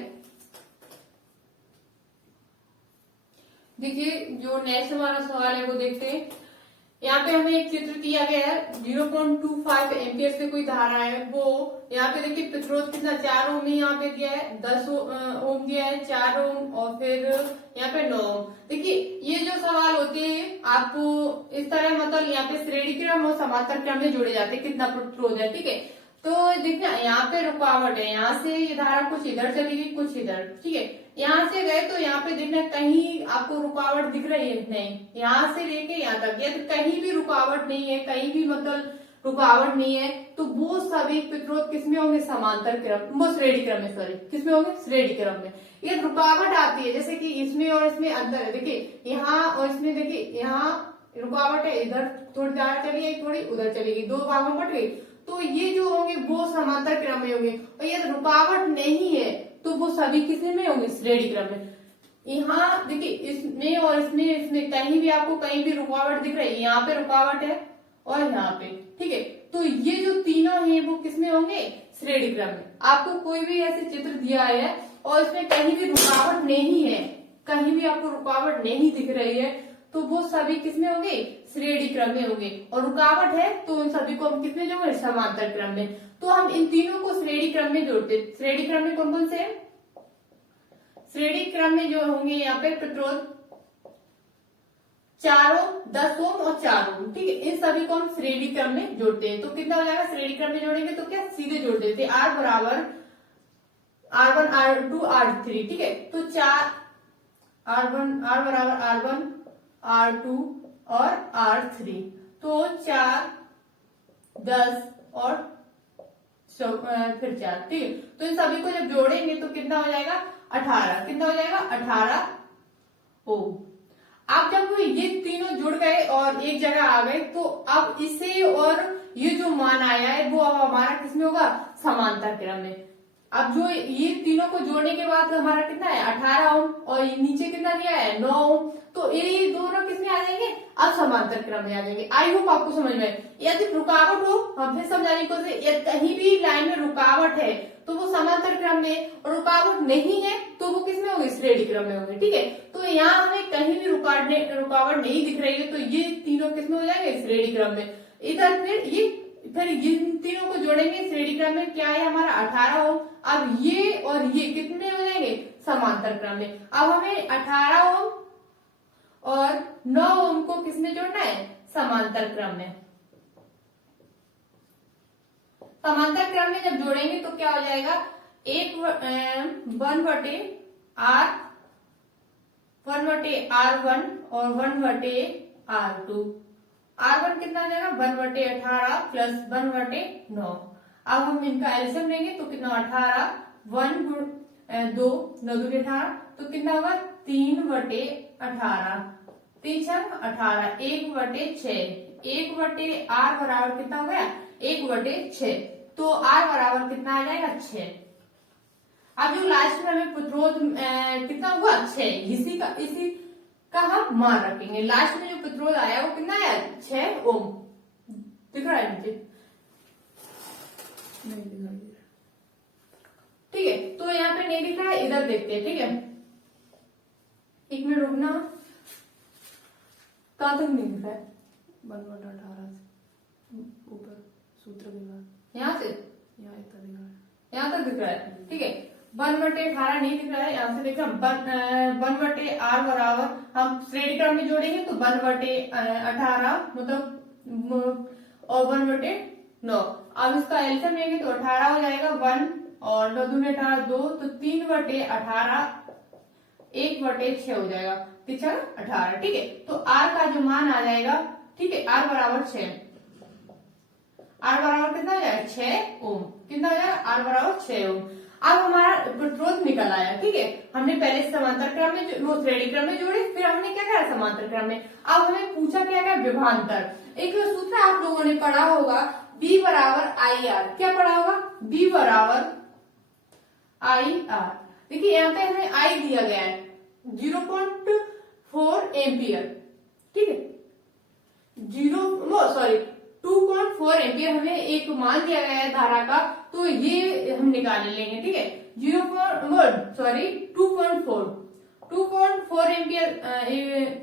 देखिए जो नेक्स्ट हमारा सवाल है वो देखते हैं। यहाँ पे हमें एक चित्र दिया गया है, 0.25 एम्पियर से कोई धारा है वो। यहाँ पे देखिए प्रतिरोध कितना, 4 ओम में यहाँ पे दिया है, 10 ओम दिया है, 4 ओम और फिर यहाँ पे 9 ओम। देखिए ये जो सवाल होते हैं आपको इस तरह, मतलब यहाँ पे श्रेणी क्रम और समांतर क्रम में जोड़े जाते हैं, कितना प्रतिरोध है, ठीक है। तो देखिए यहाँ पे रुकावट है, यहाँ से ये धारा कुछ इधर चली गई, कुछ इधर, ठीक है। यहाँ से गए तो यहाँ पे देखना कहीं आपको रुकावट दिख रही है, नहीं, यहाँ से लेके यहाँ तक या तो कहीं भी रुकावट नहीं है, कहीं भी मतलब रुकावट नहीं है, तो वो सभी प्रतिरोध किसमें होंगे, समांतर क्रम, वो श्रेणी क्रम में, सॉरी किसमें होंगे, श्रेणी क्रम में। ये रुकावट आती है जैसे कि इसमें और इसमें अंदर है, देखिए यहाँ और इसमें, देखिए यहाँ रुकावट है, इधर थोड़ी धारा चली गई, थोड़ी उधर चली गई, 2 भागों में बट गई, तो ये जो होंगे वो समांतर क्रम में होंगे। और ये रुकावट नहीं है तो वो सभी किसमें में होंगे, श्रेणी क्रम में। यहाँ देखिए इसमें और इसमें कहीं भी आपको कहीं भी रुकावट दिख रही है, यहाँ पे रुकावट है और यहाँ पे, ठीक है। तो ये जो तीनों हैं वो किसमें होंगे, श्रेणी क्रम में। आपको कोई भी ऐसे चित्र दिया है और इसमें कहीं भी रुकावट नहीं है, कहीं भी आपको रुकावट नहीं दिख रही है, तो वो सभी किसमें होंगे, श्रेणी क्रम में होंगे। और रुकावट है तो उन सभी को हम किसमें जोड़ेंगे, समांतर क्रम में। तो हम इन तीनों को श्रेणी क्रम में जोड़ते हैं। श्रेणी क्रम में कौन कौन से हैं, श्रेणी क्रम में जो होंगे यहाँ पे प्रतिरोध 4 ओम, 10 ओम और 4 ओम, ठीक है। इन सभी को हम श्रेणी क्रम में जोड़ते हैं। तो कितना हो जाएगा, श्रेणी क्रम में जोड़ेंगे तो क्या सीधे जोड़ देते हैं, R बराबर R1 R2 R3, ठीक है। तो 4 R बराबर R1 R2 और R3, तो 4 10 और फिर 4, ठीक है। तो इन सभी को जब जोड़ेंगे तो कितना हो जाएगा, 18, कितना हो जाएगा, 18 ओम। आप जब ये तीनों जुड़ गए और एक जगह आ गए तो अब इसे और ये जो मान आया है वो अब हमारा किसमें होगा, समांतर क्रम में। अब जो ये तीनों को जोड़ने के बाद हमारा कितना है 18 ओम और ये नीचे कितना दिया है 9 ओम, तो ये दोनों किसमें आ जाएंगे, अब समांतर क्रम में आ जाएंगे। आई होप आपको समझ में आए। यदि रुकावट हो, हम फिर समझाने की कोशिश, यदि कहीं भी लाइन में रुकावट है तो वो समांतर क्रम में, और रुकावट नहीं है तो वो किसमें होगी, श्रेणी क्रम में होगी। ठीक है, तो यहाँ हमें कहीं भी रुकावट नहीं दिख रही है तो ये तीनों किसमें हो जाएंगे, श्रेणी क्रम में। इधर फिर इन तीनों को जोड़ेंगे श्रेणी क्रम में, क्या है हमारा 18 ओम। अब ये और ये कितने हो जाएंगे, समांतर क्रम में। अब हमें 18 ओम और 9 ओम को किसमें जोड़ना है, समांतर क्रम में। समांतर क्रम में जब जोड़ेंगे तो क्या हो जाएगा, 1/R1 और 1/R2। R1 कितना आ जाएगा, 1/18 प्लस 1/9। अब हम इनका एलसीएम लेंगे तो कितना 18, 1 2 9 2 18, तो कितना होगा 3/18, 3 6 18, 1/6, 1/R बराबर कितना हो गया 1/6, तो R बराबर कितना आ जाएगा 6। अब जो लास्ट में हमें प्रतिरोध कितना हुआ 6, इसी का हम मान रखेंगे। लास्ट में जो प्रतिरोध आया वो कितना है 6 ओम। दिख रहा है नीचे, नहीं दिखाई दे रहा, ठीक है, तो यहाँ पे नहीं दिख रहा है, इधर देखते हैं। ठीक है, एक मिनट रुकना, कहां तक नहीं दिख रहा है, 1/18 ऊपर सूत्र के बाद यहाँ से यहाँ तक दिख रहा है, यहाँ तक दिख रहा है। ठीक है, 1/18 नहीं दिख रहा है, यहाँ से देखा 1/R बराबर हम श्रेणी क्रम में जोड़ेंगे तो 1/18 मतलब और 1/9। अब इसका एलसीएम लेंगे तो 18 हो जाएगा, 1 और 9 दूनी 18 2, तो 3/18 1/6 हो जाएगा, 18। ठीक है, तो R का जो मान आ जाएगा, ठीक है, R बराबर 6, R बराबर कितना हो जाएगा 6 ओम, कितना हो जाएगा R बराबर 6 ओम। अब हमारा प्रतिरोध निकल आया। ठीक है, हमने पहले समांतर क्रम में वो श्रेणी क्रम में जोड़े, फिर हमने क्या करा समांतर क्रम में। अब हमें पूछा क्या क्या विभवांतर। एक सूत्र आप लोगों ने पढ़ा होगा, B बराबर IR। क्या पढ़ा होगा, B बराबर IR। देखिए यहाँ पे हमें I दिया गया है 0.4 एम्पियर। ठीक है, 2.4 एम्पियर हमें एक मान दिया गया है धारा का, तो ये हम निकाल लेंगे। ठीक है, 2.4 एम्पियर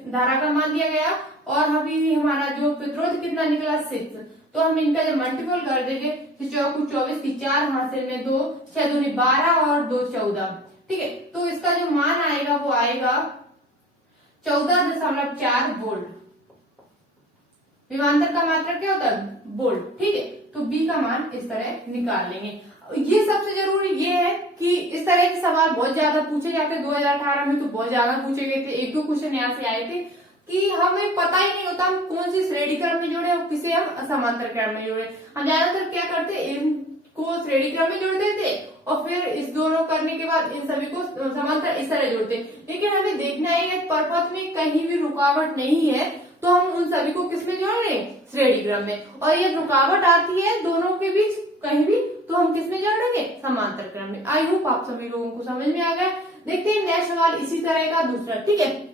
धारा का मान दिया गया, और अभी हमारा जो प्रतिरोध कितना निकला 6, तो हम इनका जब मल्टीपल कर देंगे तो 24 की 4 हासिल में 2, 6 दूनी 12 और 2 14। ठीक है, तो इसका जो मान आएगा वो आएगा 14.4 वोल्ट। विभवांतर का मात्रक क्या होता है, वोल्ट। ठीक है, तो बी का मान इस तरह निकाल लेंगे। ये सबसे जरूरी ये है कि इस तरह के सवाल बहुत ज्यादा पूछे जाते हैं, 2018 में तो बहुत ज्यादा पूछे गए थे, 1-2 क्वेश्चन यहाँ से आए थे कि हमें पता ही नहीं होता हम कौन सी श्रेणी क्रम में जोड़े और किसे हम समांतर क्रम में जोड़े। हम ज्यादातर क्या करते, इनको श्रेणी क्रम में जोड़ देते और फिर इस दोनों करने के बाद इन सभी को समांतर इस तरह जोड़ते। लेकिन हमें देखना है परपथ में कहीं भी रुकावट नहीं है तो हम उन सभी को किसमें जोड़ रहे हैं, श्रेणी क्रम में। और ये रुकावट आती है दोनों के बीच कहीं भी तो हम किसमें जोड़ेंगे, समांतर क्रम में। आई होप आप सभी लोगों को समझ में आ गया। देखते हैं नेक्स्ट सवाल इसी तरह का दूसरा। ठीक है,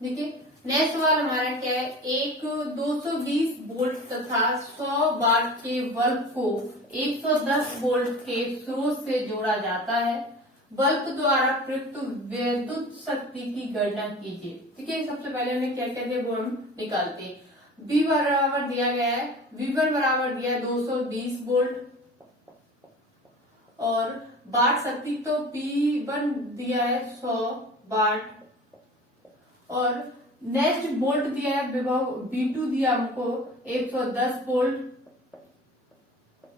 देखिए नेक्स्ट सवाल हमारा क्या है, एक 220 वोल्ट तथा 100 वाट के बल्ब को 110 वोल्ट के स्रोत से जोड़ा जाता है। बल्ब द्वारा प्रयुक्त विद्युत शक्ति की गणना कीजिए। ठीक है, सबसे पहले हमने क्या क्या दिया वो हम निकालते हैं। बी बराबर दिया गया है, V1 बराबर दिया है 220 वोल्ट, और वाट शक्ति तो P1 दिया है 100 वाट, और नेक्स्ट वोल्ट दिया है विभव V2 दिया हमको 110 वोल्ट,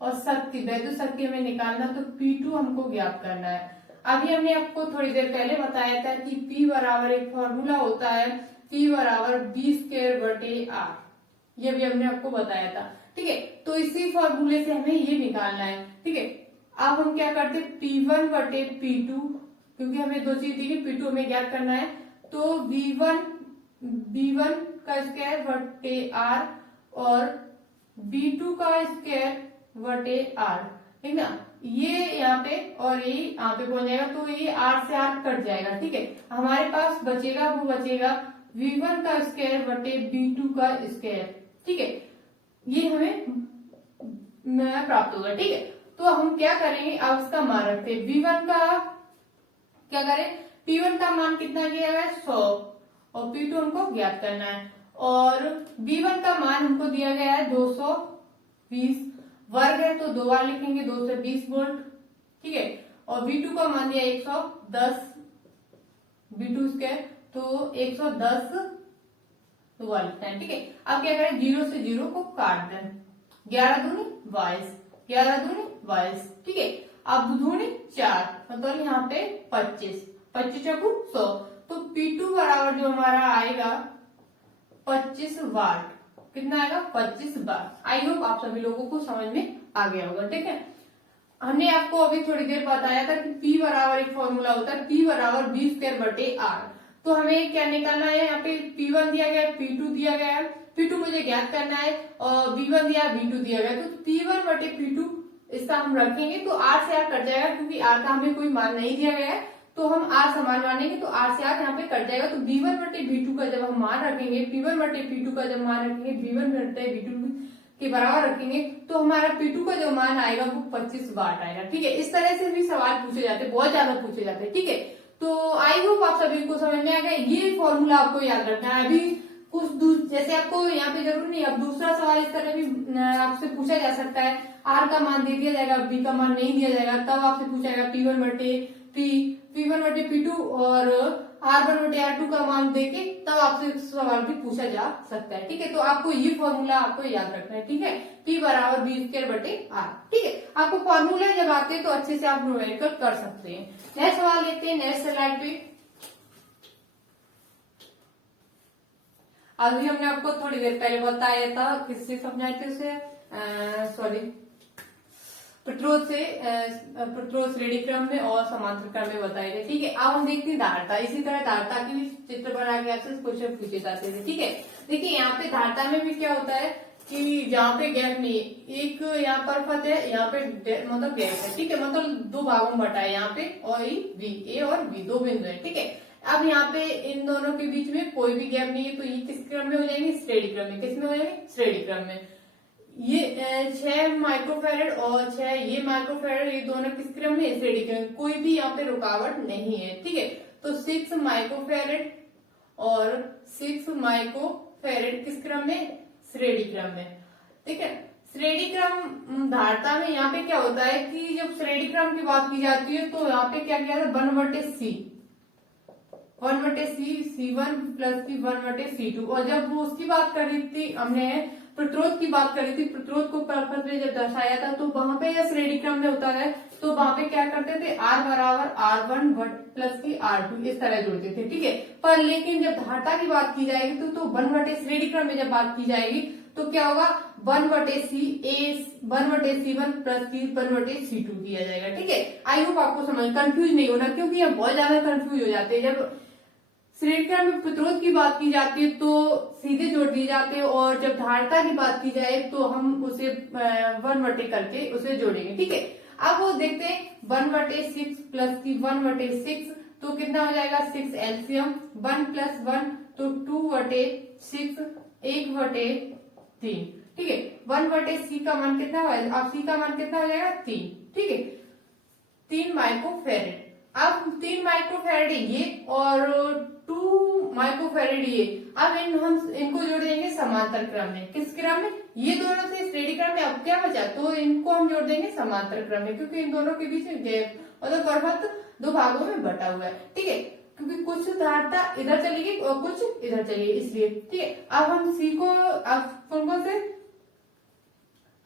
और शक्ति वैद्युत शक्ति हमें निकालना तो P2 हमको ज्ञात करना है। अभी हमने आपको थोड़ी देर पहले बताया था कि P बराबर एक फॉर्मूला होता है, P बराबर B²/R। ये भी हमने आपको बताया था। ठीक है, तो इसी फॉर्मूले से हमें ये निकालना है। ठीक है, अब हम क्या करते, P1/P2 क्योंकि हमें दो चीज दी P2 हमें ज्ञात करना है। तो V1 का स्क्वायर बटे R और V2 का स्क्वायर बटे R, ठीक ना। ये यहाँ पे और ये यहाँ पे पहुंच जाएगा, तो ये R से R कट जाएगा, ठीक है। हमारे पास बचेगा वो बचेगा V1 का स्क्वायर बटे V2 का स्क्वायर, ठीक है। ये हमें प्राप्त होगा, ठीक है। तो हम क्या करेंगे, अब इसका मान रखते हैं। V1 का क्या करें, P1 का मान कितना दिया गया है 100 और P2 हमको ज्ञात करना है, और V1 का मान हमको दिया गया है 220 वर्ग है, तो 2 बार लिखेंगे 220 वोल्ट, ठीक है। और V2 का मान दिया 110 V2 स्क्वायर, तो 110 2 बार लिखना है, ठीक है। अब क्या करें, 0 से 0 को काट दें, 11 दूनी 22, 11 दूनी 22, ठीक है। अब दूनी 4, मतलब यहाँ पे 25, 25 चौकू 100, तो P2 बराबर जो हमारा आएगा 25 वाट, कितना आएगा 25 वाट। आई होप आप सभी लोगों को समझ में आ गया होगा, ठीक है। हमने आपको अभी थोड़ी देर बताया था कि P बराबर एक फॉर्मूला होता है, P बराबर V स्क्वायर बटे R। तो हमें क्या निकालना है, यहाँ पे P1 दिया गया है, P2 दिया गया है, P2 मुझे ज्ञात करना है, और V1 दिया V2 दिया गया, तो P1 बटे P2 इसका हम रखेंगे, तो R से R कट जाएगा, क्योंकि R का हमें कोई मान नहीं दिया गया है, तो हम R समान मानेंगे, तो R से R यहाँ पे कट जाएगा। तो V1 बटे V2 का जब हम मान रखेंगे, P1 बटे P2 का जब मान रखेंगे, V1 बटे V2 के बराबर रखेंगे, तो हमारा P2 का जो मान आएगा वो 25 वाट आएगा, ठीक है। इस तरह से भी सवाल पूछे जाते हैं, बहुत ज्यादा पूछे जाते हैं, ठीक है। तो आई होप आप सभी को समझ में आ गया। ये फॉर्मूला आपको याद रखना है। अभी कुछ जैसे आपको यहाँ पे जरूर नहीं, अब दूसरा सवाल इस तरह भी आपसे पूछा जा सकता है, R का मान दे दिया जाएगा, B का मान नहीं दिया जाएगा, तब आपसे पूछा जाएगा P1 बटे P2 और R1 बटे R2 का मान देके तब आपसे सवाल भी पूछा जा सकता है, ठीक है। तो आपको ये फॉर्मूला आपको याद रखना है, ठीक है। P बराबर V स्क्वायर बटे R, ठीक है। आपको फॉर्मूला जब आते हैं तो अच्छे से आप न्यूमेरिकल कर सकते हैं। नेक्स्ट सवाल लेते हैं, नेक्स्ट स्लाइड पे। अभी हमने आपको थोड़ी देर पहले बताया था, किससे समझाए थे उसे, प्रतिरोध श्रेणी क्रम में और समांतर क्रम में बताए थे, ठीक है। अब हम देखते हैं धारता। इसी तरह धारता की भी चित्र बना के आपसे क्वेश्चन पूछे जाते थे, ठीक है। देखिए यहाँ पे धारता में भी क्या होता है कि जहाँ पे गैप नहीं है, एक यहाँ पर पथ है, यहाँ पे मतलब गैप है, ठीक है, मतलब दो भागों में बटा है यहाँ पे, और ए और बी दो बिंदु है, ठीक है। अब यहाँ पे इन दोनों के बीच में कोई भी गैप नहीं है, तो ये किस क्रम में हो जाएंगे, श्रेणी क्रम में। किस में हो जाएंगे, श्रेणी क्रम में। ये 6 माइक्रोफैरड और 6 ये माइक्रोफैरड, ये दोनों किस क्रम में, श्रेणी क्रम में। कोई भी यहाँ पे रुकावट नहीं है, ठीक है। तो 6 माइक्रोफैरड और 6 माइक्रोफैरड किस क्रम में, श्रेणी क्रम में, ठीक है। श्रेणी क्रम धारता में यहाँ पे क्या होता है कि जब श्रेणी क्रम की बात की जाती है तो यहाँ पे क्या किया था, 1/C C1 प्लस की 1/C2। और जब वो उसकी बात करी थी, हमने प्रतिरोध की बात करी थी, प्रतिरोध को पद में जब दर्शाया था, तो वहां पे यह श्रेणी क्रम में होता है, तो वहां पे क्या करते थे, R बराबर R1 प्लस की R2 इस तरह जोड़ते थे, ठीक है। पर लेकिन जब धारता की बात की जाएगी तो 1/, श्रेणी क्रम में जब बात की जाएगी तो क्या होगा, 1/C1 प्लस की 1/C2 किया जाएगा, ठीक है। आई होप आपको समझ, कंफ्यूज नहीं होना, क्योंकि ये बहुत ज्यादा कंफ्यूज हो जाते हैं। जब श्रेणी क्रम में प्रतिरोध की बात की जाती है तो सीधे जोड़ दिए जाते हैं, और जब धारता की बात की जाए तो हम उसे 1/, करके उसे जोड़ेंगे, ठीक है। अब वो देखते हैं 1/6 प्लस की 1/6, तो कितना हो जाएगा, 6 एलसीएम, 1 + 1 तो 2/6, 1/3, ठीक है। 1/C का मान कितना हो, अब C का मान कितना हो जाएगा, 3, ठीक है। 3 माइक्रोफैरड। अब 3 माइक्रोफैरड ये और 2 माइक्रोफैरड ये, अब हम इनको जोड़ देंगे समांतर क्रम में। किस क्रम में, ये दोनों से श्रेणी क्रम में। अब क्या बचा, तो इनको हम जोड़ देंगे समांतर क्रम में, क्योंकि इन दोनों के बीच में गैप, मतलब पर्वत दो भागों में बटा हुआ है, ठीक है। क्योंकि कुछ धारता इधर चलेगी और कुछ इधर चलेगी, इसलिए, ठीक है। अब हम C को अब कौन से,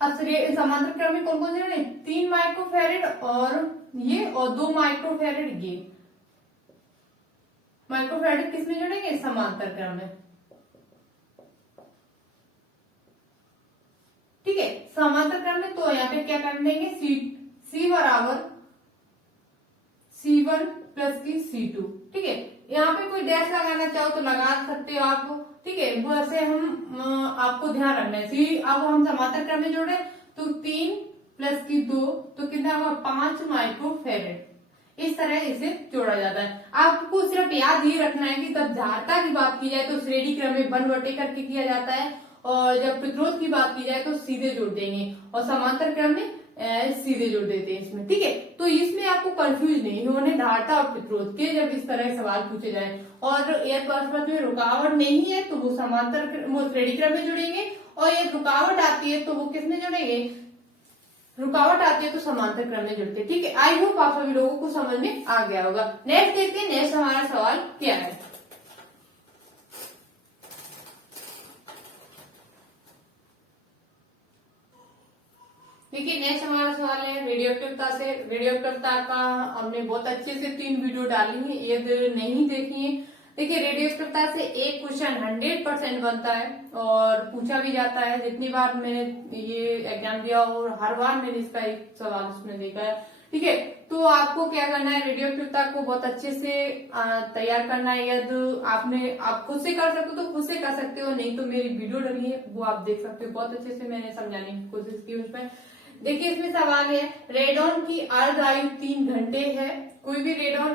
अब समांतर क्रम में कौन कौन से जोड़े, 3 माइक्रोफैरड और ये, और 2 माइक्रोफैरड ये। माइक्रोफैरड किस में जोड़ेंगे, समांतर क्रम में, ठीक है। समांतर क्रम में तो यहाँ पे क्या कर देंगे, C बराबर C1 C1 प्लस की C2। ठीक है, यहाँ पे कोई डैश लगाना चाहो तो लगा सकते हो आप। ठीक है, वो ऐसे हम आपको ध्यान रखना है। अब हम समांतर क्रम में जोड़े तो 3 प्लस की 2 तो कितना होगा 5 माइक्रोफेरेड। इस तरह इसे जोड़ा जाता है। आपको सिर्फ याद ये रखना है कि तब धारता की बात की जाए तो श्रेणी क्रम में 1/, करके किया जाता है, और जब प्रतिरोध की बात की जाए तो सीधे जोड़ देंगे, और समांतर क्रम में सीधे जोड़ देते हैं इसमें। ठीक है, तो इसमें आपको कंफ्यूज नहीं होने धारता और प्रतिरोध के जब इस तरह सवाल पूछे जाए। और एक परस्पर में रुकावट नहीं है तो वो समांतर वो श्रेणी क्रम में जुड़ेंगे, और एक रुकावट आती है तो वो किस में जुड़ेंगे, रुकावट आती है तो समांतर क्रम में जुड़ते हैं। ठीक है, आई होप आप सभी लोगों को समझ में आ गया होगा। नेक्स्ट देखते हैं, नेक्स्ट हमारा सवाल क्या है। देखिए, नेक्स्ट हमारा सवाल है रेडियोएक्टिवता से। रेडियोएक्टिवता का हमने बहुत अच्छे से 3 वीडियो डाली है, यदि नहीं देखी है। देखिए, रेडियोएक्टिवता से एक क्वेश्चन 100% बनता है और पूछा भी जाता है। जितनी बार मैंने ये एग्जाम दिया और हर बार मैंने इसका एक सवाल उसमें देखा है। ठीक है, तो आपको क्या करना है, रेडियोएक्टिवता को बहुत अच्छे से तैयार करना है। यदि आप खुद से कर सकते हो तो खुद से कर सकते हो, नहीं तो मेरी वीडियो डली है वो आप देख सकते हो। बहुत अच्छे से मैंने समझाने की कोशिश की उसमें। देखिए, इसमें सवाल है रेडॉन की अर्ध आयु 3 घंटे है। कोई भी रेडॉन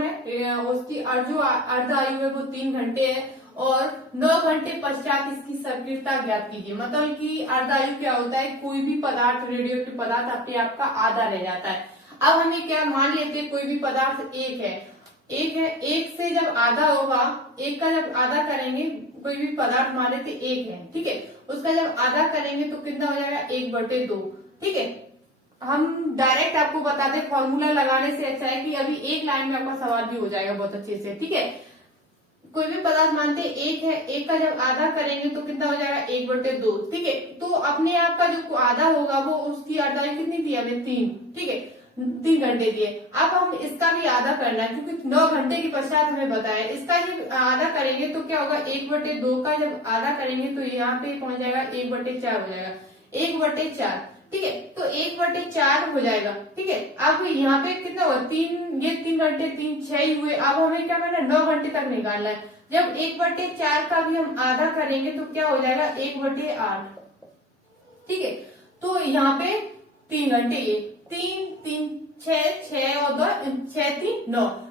है, उसकी जो अर्ध आयु है वो 3 घंटे है, और 9 घंटे पश्चात इसकी सक्रियता ज्ञात कीजिए। मतलब कि अर्ध आयु क्या होता है, कोई भी पदार्थ, रेडियोएक्टिव पदार्थ अपने आप का आधा रह जाता है। अब हमें क्या मान लेते हैं, कोई भी पदार्थ एक से जब आधा होगा, एक का जब आधा करेंगे, कोई भी पदार्थ मान लेते 1 है। ठीक है, उसका जब आधा करेंगे तो कितना हो जाएगा 1/2। ठीक है, हम डायरेक्ट आपको बताते फॉर्मूला लगाने से अच्छा है कि अभी एक लाइन में आपका सवाल भी हो जाएगा बहुत अच्छे से। ठीक है, कोई भी पदार्थ मानते 1 है, 1 का जब आधा करेंगे तो कितना हो जाएगा 1/2। ठीक है, तो अपने आप का जो आधा होगा वो उसकी अर्धायु कितनी दी हमें 3। ठीक है, 3 घंटे दिए। अब हम इसका भी आधा करना है क्योंकि 9 घंटे के पश्चात हमें बताया। इसका जब आधा करेंगे तो क्या होगा 1/2 का जब आधा करेंगे तो यहाँ पे पहुंच जाएगा 1/4 हो जाएगा, 1/4। ठीक है, तो 1/4 हो जाएगा। ठीक है, अब यहाँ पे कितना हुआ 3, ये 3 घंटे 3 6 ही हुए। अब हमें क्या करना है 9 घंटे तक निकालना है। जब 1/4 का भी हम आधा करेंगे तो क्या हो जाएगा 1/8। ठीक है, तो यहाँ पे 3 घंटे, ये 3 3 6 और 2 6 3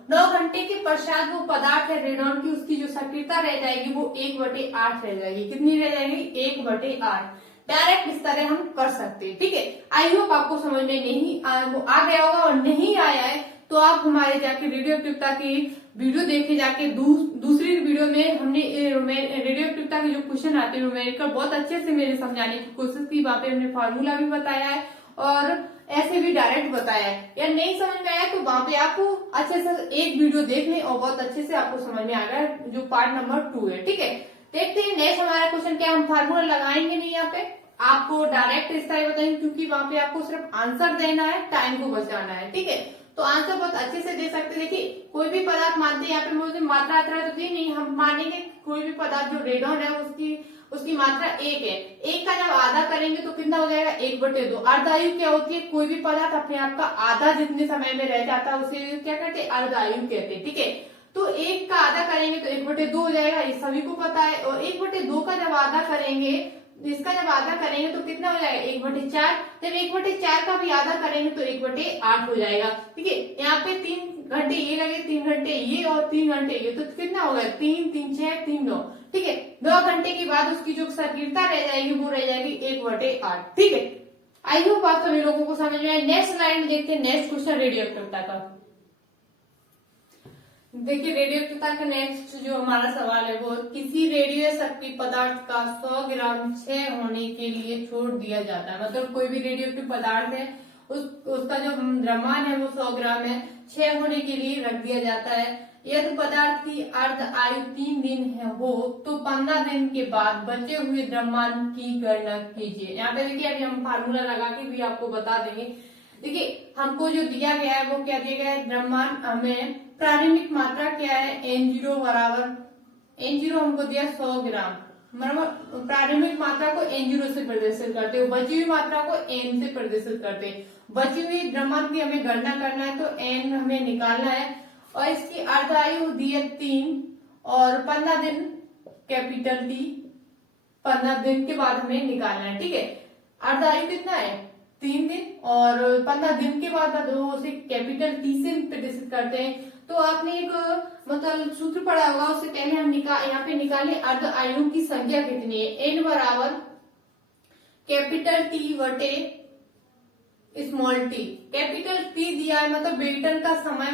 9 घंटे के पश्चात वो पदार्थ है रेडॉन की, उसकी जो सक्रियता रह जाएगी वो 1/8 रह जाएगी। कितनी रह जाएगी 1/8। डायरेक्ट इस तरह हम कर सकते हैं। ठीक है, आई होप आपको समझ में नहीं आ गया होगा, और नहीं आया है तो आप हमारे जाके रेडियोएक्टिवता की वीडियो देखे जाके। दूसरी वीडियो में हमने रेडियोएक्टिवता के जो क्वेश्चन आते हैं न्यूमेरिकल बहुत अच्छे से मेरे समझाने की कोशिश की। वहां पे हमने फार्मूला भी बताया है और ऐसे भी डायरेक्ट बताया है। या नहीं समझ में आया तो वहां पे आपको अच्छे से एक वीडियो देख लें और बहुत अच्छे से आपको समझ में आ गया, जो पार्ट नंबर 2 है। ठीक है, देखते हैं नेक्स्ट हमारा क्वेश्चन क्या। हम फार्मूला लगाएंगे नहीं, यहाँ पे आपको डायरेक्ट इस तरह बताएंगे क्योंकि वहां पे आपको सिर्फ आंसर देना है, टाइम को बचाना है। ठीक है, तो आंसर बहुत अच्छे से दे सकते हैं। देखिए, कोई भी पदार्थ मानते हैं, यहाँ पे मुझे मात्रा तो दी नहीं, हम मानेंगे कोई भी पदार्थ जो रेडॉन है उसकी मात्रा 1 है। 1 का जब आधा करेंगे तो कितना हो जाएगा 1/2। अर्धायु क्या होती है, कोई भी पदार्थ अपने आप का आधा जितने समय में रह जाता है उसे क्या कहते हैं अर्धायु कहते हैं। ठीक है, तो 1 का आधा करेंगे तो 1/2 हो जाएगा, ये सभी को पता है। और 1/2 का जब आधा करेंगे, इसका जब आधा करेंगे तो कितना हो जाएगा 1/4। जब 1/4 का भी आधा करेंगे तो 1/8 हो जाएगा। ठीक है, यहाँ पे 3 घंटे ये लगे, 3 घंटे ये और 3 घंटे ये, तो कितना होगा 3 3 6 3 9। ठीक है, 9 घंटे के बाद उसकी जो सक्रियता रह जाएगी वो रह जाएगी 1/8। ठीक है, आई होप आप सभी लोगों को समझ में आए। नेक्स्ट लाइन देखते हैं, नेक्स्ट क्वेश्चन रेडियोएक्टिवता का। देखिए, रेडियोएक्टिवता का नेक्स्ट जो हमारा सवाल है वो किसी रेडियो सक्रिय पदार्थ का 100 ग्राम क्षय होने के लिए छोड़ दिया जाता है। मतलब कोई भी रेडियोएक्टिव पदार्थ है उसका जो द्रव्यमान है वो 100 ग्राम है, क्षय होने के लिए रख दिया जाता है। यदि पदार्थ की अर्ध आयु 3 दिन हो तो 15 दिन के बाद बचे हुए द्रव्यमान की गणना कीजिए। यहाँ पे देखिए, अभी हम फार्मूला लगा के भी आपको बता देंगे। देखिए, हमको जो दिया गया है वो क्या दिया गया है, द्रव्यमान हमें प्रारंभिक मात्रा क्या है N0 बराबर, N0 हमको दिया 100 ग्राम। प्रारंभिक मात्रा को n0 से प्रदर्शित करते हैं, बची हुई मात्रा को n से प्रदर्शित करते हैं। बची हुई द्रव्यमान की हमें गणना करना है तो n हमें निकालना है और इसकी अर्धायु दी है 3 और 15 दिन कैपिटल T, 15 दिन के बाद हमें निकालना है। ठीक है, अर्धायु कितना है 3 दिन और 15 दिन के बाद उसे कैपिटल T से प्रदर्शित करते हैं। तो आपने एक मतलब सूत्र पढ़ा होगा, उससे पहले हम यहाँ पे निकालें अर्ध आयु की संख्या कितनी है। n बराबर कैपिटल T बटे स्मॉल t। कैपिटल T दिया है मतलब विघटन का समय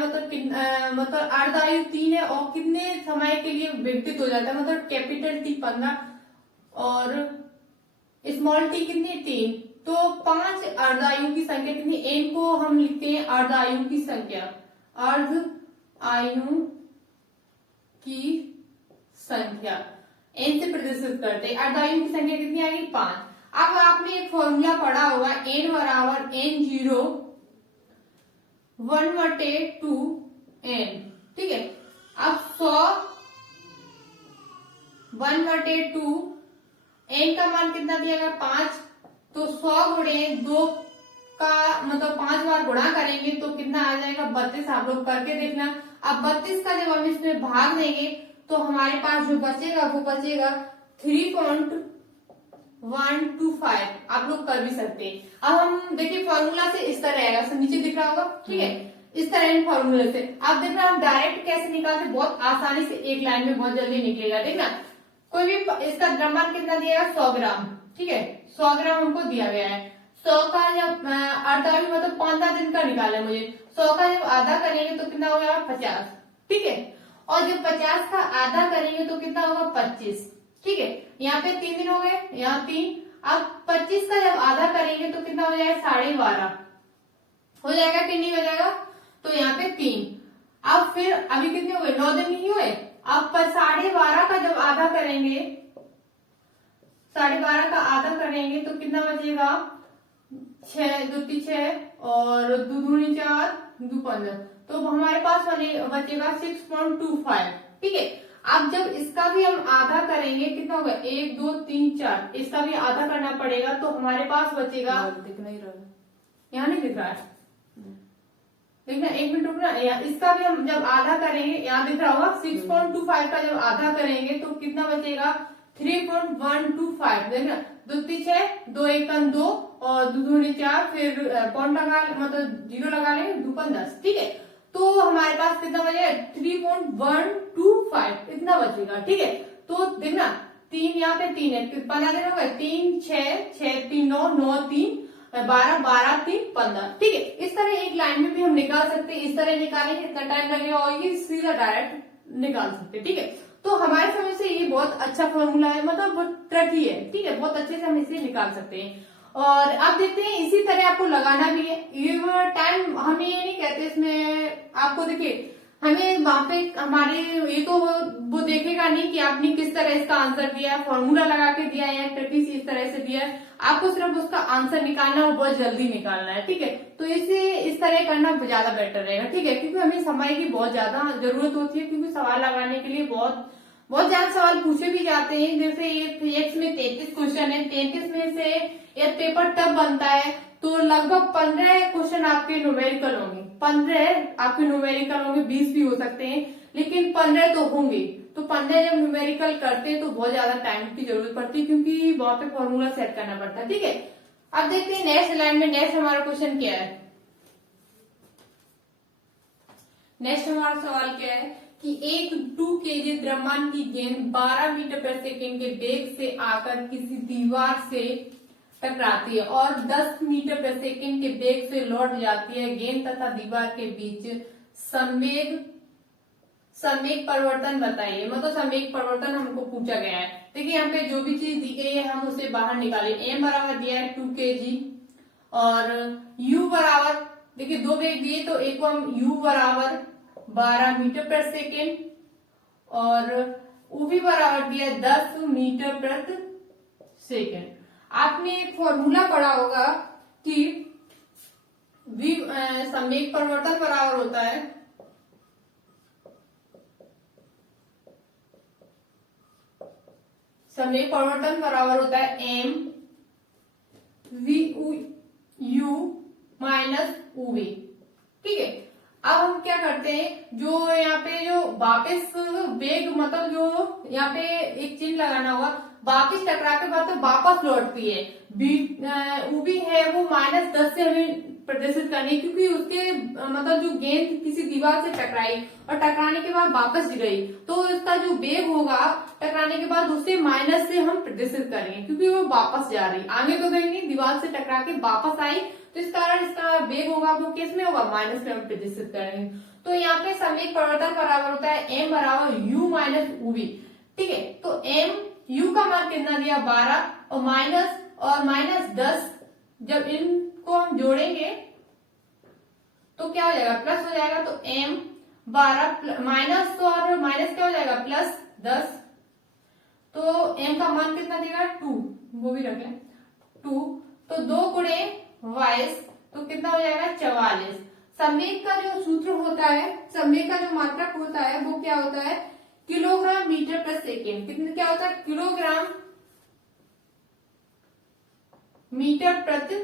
मतलब अर्ध आयु 3 है और कितने समय के लिए विघटित हो जाता है, मतलब कैपिटल T 15 और स्मॉल t कितनी 3, तो 5 अर्ध आयु की संख्या कितनी, n को हम लिखते हैं अर्ध आयु की संख्या, अर्ध आयु की संख्या n से प्रदर्शित करते हैं। अर्ध आयु की संख्या कितनी आएगी 5। अब आपने एक फॉर्मूला पढ़ा होगा n बराबर n0 1/2n। ठीक है, अब 100 1/2 n का मान कितना दिया गया 5, तो 100 गुणे 2 का मतलब 5 बार गुणा करेंगे तो कितना आ जाएगा 32। आप लोग करके देखना। अब 32 का जब हम इसमें भाग देंगे तो हमारे पास जो बचेगा वो बचेगा 3.125। आप लोग कर भी सकते हैं। अब हम देखिए फॉर्मूला से इस तरह रहेगा, सब नीचे दिख रहा होगा। ठीक है, इस तरह फॉर्मूले से आप देखना हम डायरेक्ट कैसे निकालते, बहुत आसानी से एक लाइन में बहुत जल्दी निकलेगा। देखना कोई भी इसका द्रव्यमान कितना दिया है 100 ग्राम। ठीक है, 100 ग्राम हमको दिया गया है। 100 का जब अर्धायु मतलब 15 दिन का निकालना है मुझे, 100 का जब आधा करेंगे तो कितना होगा 50। ठीक है, और जब 50 का आधा करेंगे तो कितना होगा 25। ठीक है, यहाँ पे 3 दिन हो गए, यहाँ 3। अब 25 का जब आधा करेंगे तो कितना हो जाएगा 12.5 हो जाएगा कि नहीं हो जाएगा, तो यहाँ पे 3। अब फिर अभी कितने हो गए 9 दिन नहीं हुए। अब 12.5 का जब आधा करेंगे, 12.5 का आधा करेंगे तो कितना बचेगा 6 2 6 और 2 दूनी 4 2 15, तो हमारे पास बचेगा 6.25। ठीक है, अब जब इसका भी हम आधा करेंगे कितना होगा 1 2 3 4, इसका भी आधा करना पड़ेगा तो हमारे पास बचेगा, दिख नहीं रहा, यहाँ नहीं दिख रहा है, देखना 1 मिनट रुकना। इसका भी हम जब आधा करेंगे, यहाँ दिख रहा होगा 6.25 का जब आधा करेंगे तो कितना बचेगा 3.125। देखना 2 3 6 2 1 2 और 2 दूनी 4, फिर पॉइंट लगा मतलब 0 लगा लेंगे 2 10। ठीक है, तो हमारे पास कितना बचेगा 3.125 इतना बचेगा। ठीक है, तो देखना 3 यहाँ पे 3 है, 15 दिन हो गए, 3 6 6 3 9 9 3 12 12 3 15। ठीक है, इस तरह एक लाइन में भी हम निकाल सकते हैं। इस तरह निकालेंगे इतना टाइम लगेगा और ये सीधा डायरेक्ट निकाल सकते हैं। ठीक है, तो हमारे समझ से ये बहुत अच्छा फॉर्मूला है, मतलब बहुत ट्रिकी है। ठीक है, बहुत अच्छे से हम इसे निकाल सकते हैं। और अब देखते हैं इसी तरह आपको लगाना भी है। ये टाइम हमें ये नहीं कहते इसमें, आपको देखिए हमें वहां पे हमारे ये तो वो देखेगा नहीं कि आपने किस तरह इसका आंसर दिया है, फॉर्मूला लगा के दिया है, ट्रिकी सी इस तरह से दिया है। आपको सिर्फ उसका आंसर निकालना है, बहुत जल्दी निकालना है। ठीक है, तो इसे इस तरह करना ज्यादा बेटर रहेगा। ठीक है, क्योंकि हमें समय की बहुत ज्यादा जरूरत होती है, क्योंकि सवाल लगाने के लिए बहुत ज्यादा सवाल पूछे भी जाते हैं। जैसे ये फिजिक्स में 33 क्वेश्चन है, 33 में से ये पेपर टफ बनता है तो लगभग 15 क्वेश्चन आपके न्यूमेरिकल होंगे। 15 आपके न्यूमेरिकल होंगे, 20 भी हो सकते हैं, लेकिन 15 तो होंगे। तो 15 जब न्यूमेरिकल करते हैं तो बहुत ज्यादा टाइम की जरूरत पड़ती है, क्योंकि वहां पे फॉर्मूला सेट करना पड़ता है। ठीक है, अब देखते हैं नेक्स्ट लाइन में नेक्स्ट हमारा क्वेश्चन क्या है। नेक्स्ट हमारा सवाल क्या है कि एक 2 kg द्रव्यमान की गेंद 12 मीटर प्रति सेकेंड के वेग से आकर किसी दीवार से टकराती है और 10 मीटर प्रति सेकेंड के वेग से लौट जाती है। गेंद तथा दीवार के बीच संवेग परिवर्तन बताइए, मतलब संवेग परिवर्तन हमको पूछा गया है। देखिए यहाँ पे जो भी चीज दी गई है हम उसे बाहर निकालें। m बराबर दिया है 2 kg और u बराबर, देखिए 2 वेग दिए तो एक को हम u बराबर 12 मीटर प्रति सेकेंड और u बराबर दिया 10 मीटर प्रति सेकेंड। आपने एक फॉर्मूला पढ़ा होगा कि संवेग परिवर्तन बराबर होता है संवेग परिवर्तन बराबर होता है M V U minus V. ठीक है, अब हम क्या करते हैं, जो यहाँ पे जो वापस वेग मतलब जो यहाँ पे एक चिन्ह लगाना होगा, वापस टकरा के बाद तो वापस लौटती है। ऊबी है वो -10 से हमें प्रदर्शित करनी है, क्योंकि उसके मतलब जो गेंद किसी दीवार से टकराई और टकराने के बाद वापस गई, तो इसका जो वेग होगा टकराने के बाद उसे माइनस से हम प्रदर्शित करेंगे, क्योंकि वो वापस जा रही, आगे तो गई नहीं, दीवार से टकरा के वापस आई, तो इस कारण इसका वेग होगा वो किस में होगा, माइनस में हम प्रदर्शित करेंगे। तो यहाँ पे संवेग परिवर्तन बराबर होता है एम बराबर यू माइनस वी। ठीक है, तो एम यू का मान कितना दिया 12 और माइनस 10, जब इनको हम जोड़ेंगे तो क्या हो जाएगा, प्लस हो जाएगा। तो एम 12 माइनस और माइनस क्या हो जाएगा, प्लस 10। तो एम का मान कितना देगा 2, वो भी रख लें 2, तो 2 गुणे 22, तो कितना हो जाएगा 44। संवेग का जो सूत्र होता है, संवेग का जो मात्रक होता है वो क्या होता है, किलोग्राम मीटर प्रति सेकेंड। कितना क्या होता है, किलोग्राम मीटर प्रति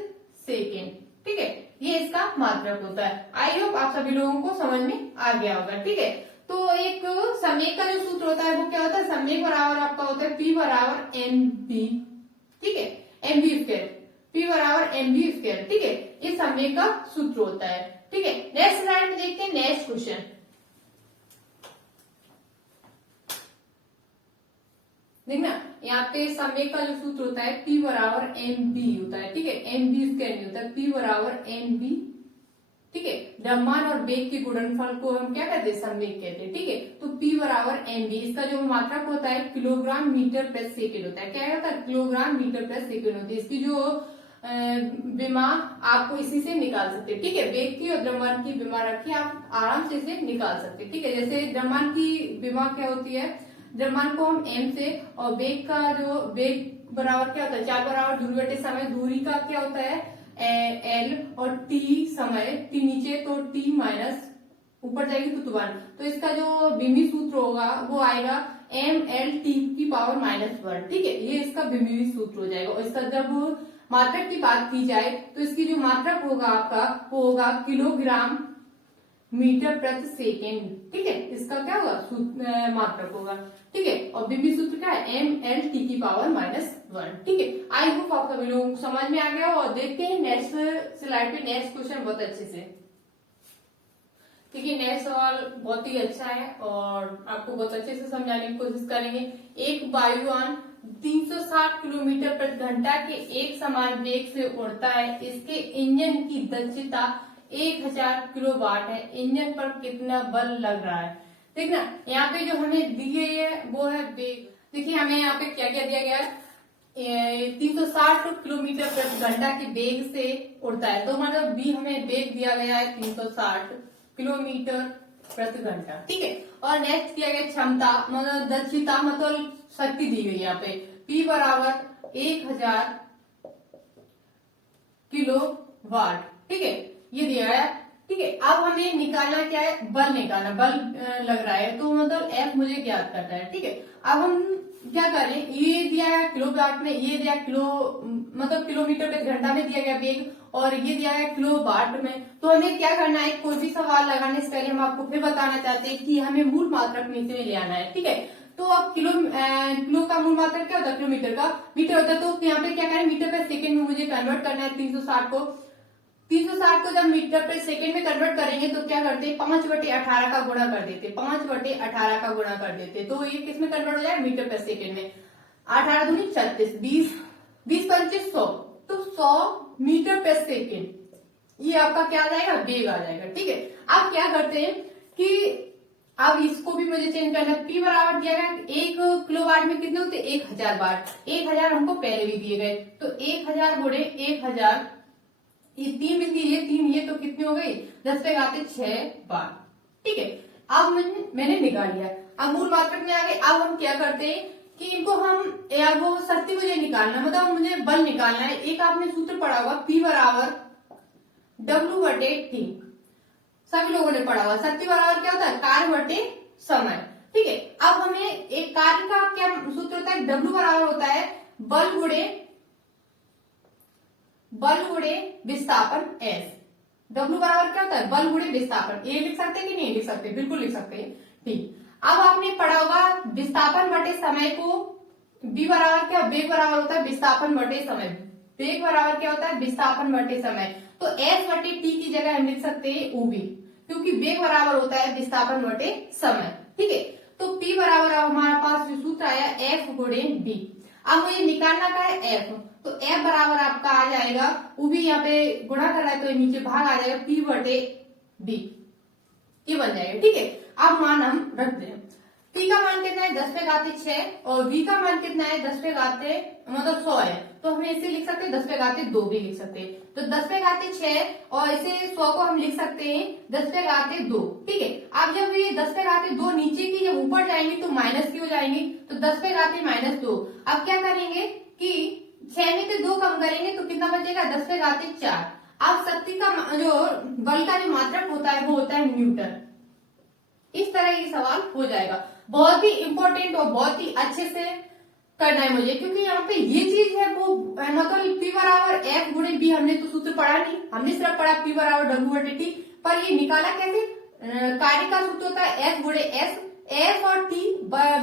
सेकेंड। ठीक है, ये इसका मात्रक होता है। आई होप आप सभी लोगों को समझ में आ गया होगा। ठीक है, तो एक संवेग का जो सूत्र होता है वो क्या होता है, संवेग बराबर आपका होता है P बराबर mv। ठीक है, mv स्क्वायर, P बराबर mv स्क्वायर। ठीक है, ये संवेग का सूत्र होता है। ठीक है, नेक्स्ट स्लाइड में देखते हैं नेक्स्ट क्वेश्चन। देखना, यहाँ पे संवेग का जो सूत्र होता है P बराबर mv होता है। ठीक है, mv स्क्वायर नहीं होता है, P बराबर mv। ठीक है, द्रव्यमान और वेग के गुणनफल को हम क्या कहते हैं, संवेग कहते हैं। ठीक है, तो P बराबर mv, इसका जो मात्रक होता है किलोग्राम मीटर प्रति सेकेंड होता है। क्या होता है, किलोग्राम मीटर प्रति सेकेंड होती है। इसकी जो विमा आपको इसी से निकाल सकते हैं। ठीक है, वेग की और द्रव्यमान की विमा रखी, आप आराम से इसे निकाल सकते हैं। ठीक है, जैसे द्रव्यमान की विमा क्या होती है, द्रव्यमान को हम m से, और वेग का जो वेग बराबर क्या होता है, 4 बराबर दूरी बटे समय, दूरी का क्या होता है l, और t समय, t नीचे तो t माइनस ऊपर जाएगी तो 1, तो इसका जो बिंबी सूत्र होगा वो आएगा ml t की पावर -1। ठीक है, ये इसका बिंबी सूत्र हो जाएगा। और इसका जब मात्रक की बात की जाए तो इसकी जो मात्रक होगा आपका वो होगा किलोग्राम मीटर प्रति सेकेंड। ठीक है, इसका क्या होगा, मात्रक होगा। ठीक है, और बिंबी सूत्र क्या है, ml t की पावर -1। ठीक है, आई होप आप सभी लोगों को समझ में आ गया। और देखते हैं नेक्स्ट स्लाइड पे नेक्स्ट क्वेश्चन बहुत अच्छे से। देखिए, नेक्स्ट सवाल बहुत ही अच्छा है और आपको बहुत अच्छे से समझाने की कोशिश करेंगे। एक वायुयान 360 किलोमीटर प्रति घंटा के एक समान वेग से उड़ता है। इसके इंजन की दक्षता 1000 किलोवाट है। इंजन पर कितना बल लग रहा है। देखना, यहाँ पे जो हमें दिए है वो है वेग। देखिए, हमें यहाँ पे क्या क्या दिया गया है, 360 किलोमीटर प्रति घंटा के वेग से उड़ता है, तो मतलब बी हमें वेग दिया गया है 360 किलोमीटर प्रति घंटा। ठीक है, और नेक्स्ट दिया गया क्षमता मतलब दक्षता मतलब शक्ति दी गई यहाँ पे, P बराबर 1000 किलोवाट। ठीक है, ये दिया है। ठीक है, अब हमें निकालना क्या है, बल निकालना, बल लग रहा है तो मतलब F मुझे ज्ञात करना है। ठीक है, अब हम क्या करें, ये दिया है किलोवाट में, ये दिया किलो मतलब किलोमीटर प्रति घंटा में दिया गया वेग, और ये दिया है किलोवाट में। तो हमें क्या करना है, कोई भी सवाल लगाने से पहले हम आपको फिर बताना चाहते हैं कि हमें मूल मात्रक नीचे में ले आना है। ठीक है, तो अब किलो का मूल मात्रक क्या होता है, किलोमीटर का मीटर होता है, तो यहाँ पे क्या करें, मीटर पर सेकेंड में मुझे कन्वर्ट करना है। 360 को जब मीटर पर सेकेंड में कन्वर्ट करेंगे तो क्या करते हैं, 5/18 का गुणा कर देते, 5/18 का गुणा कर देते, तो ये किस में कन्वर्ट हो जाएगा, मीटर पर सेकेंड में। 18 दूनी 36, 20 25 100, तो 100 मीटर पर सेकेंड ये आपका क्या आ जाएगा, वेग आ जाएगा। ठीक है, अब क्या करते हैं कि अब इसको भी मुझे चेंज करना है। P बराबर दिया गया 1 किलोवाट में कितने होते, 1000 वाट। 1000 हमको पहले भी दिए गए, तो 1000 गुणे 1000, ये 3 बिंदी, ये 3, ये तो कितनी हो गई, 10 पे घाते 6 बार। ठीक है, अब मैंने निकाल लिया। अब मूल मात्रक में आ गए। अब हम क्या करते हैं कि इनको हम, या वो शक्ति मुझे निकालना, मतलब मुझे बल निकालना है। एक आपने सूत्र पढ़ा होगा, P बराबर W/T, सभी लोगों ने पढ़ा हुआ। शक्ति बराबर क्या होता है, कार्य बटे समय। ठीक है, अब हमें एक कार्य का क्या सूत्र होता है, W बराबर होता है बल गुणे विस्थापन S। W बराबर क्या होता है, बल गुणे विस्थापन। ये लिख सकते हैं कि नहीं लिख सकते, बिल्कुल लिख सकते हैं। ठीक, अब आपने पढ़ा होगा विस्थापन बटे समय को, B बराबर क्या, वेग बराबर होता है विस्थापन बटे समय। वेग बराबर क्या होता है, विस्थापन बटे समय। तो S बटे T की जगह हम लिख सकते हैं UV, क्योंकि वेग बराबर होता है विस्थापन बटे समय। ठीक है, तो P बराबर हमारे पास जो सूत्र आया F गुणे B। अब मुझे निकालना का है F, तो F बराबर आपका आ जाएगा, UV यहाँ पे गुणा कर रहा है तो नीचे भाग आ जाएगा P बटे B, ये बन जाएगा। ठीक है, अब मान हम रख दें। P का मान कितना है, 10⁶ और V का मान कितना है, 10⁻, मतलब 100 है, तो हम इसे लिख सकते हैं 10⁻2 भी लिख सकते हैं। तो 10⁻6 और इसे 100 को हम लिख सकते हैं 10⁻2। ठीक है, अब जब ये 10⁻2 नीचे की जब ऊपर जाएंगी तो माइनस की हो जाएंगी, तो 10⁻2। अब क्या करेंगे कि 6 में से 2 कम करेंगे तो कितना बचेगा, 10⁻4। अब शक्ति का जो बल का जो मात्रक होता है वो होता है न्यूटन। इस तरह ये सवाल हो जाएगा। बहुत ही इंपॉर्टेंट और बहुत ही अच्छे से करना है मुझे, क्योंकि यहाँ पे ये चीज है वो मतलब P बराबर F गुणे B हमने तो सूत्र पढ़ा नहीं, हमने सिर्फ पढ़ा P बराबर W बटे T, पर ये निकाला कैसे, कार्य का सूत्र होता है F गुणे S। S और T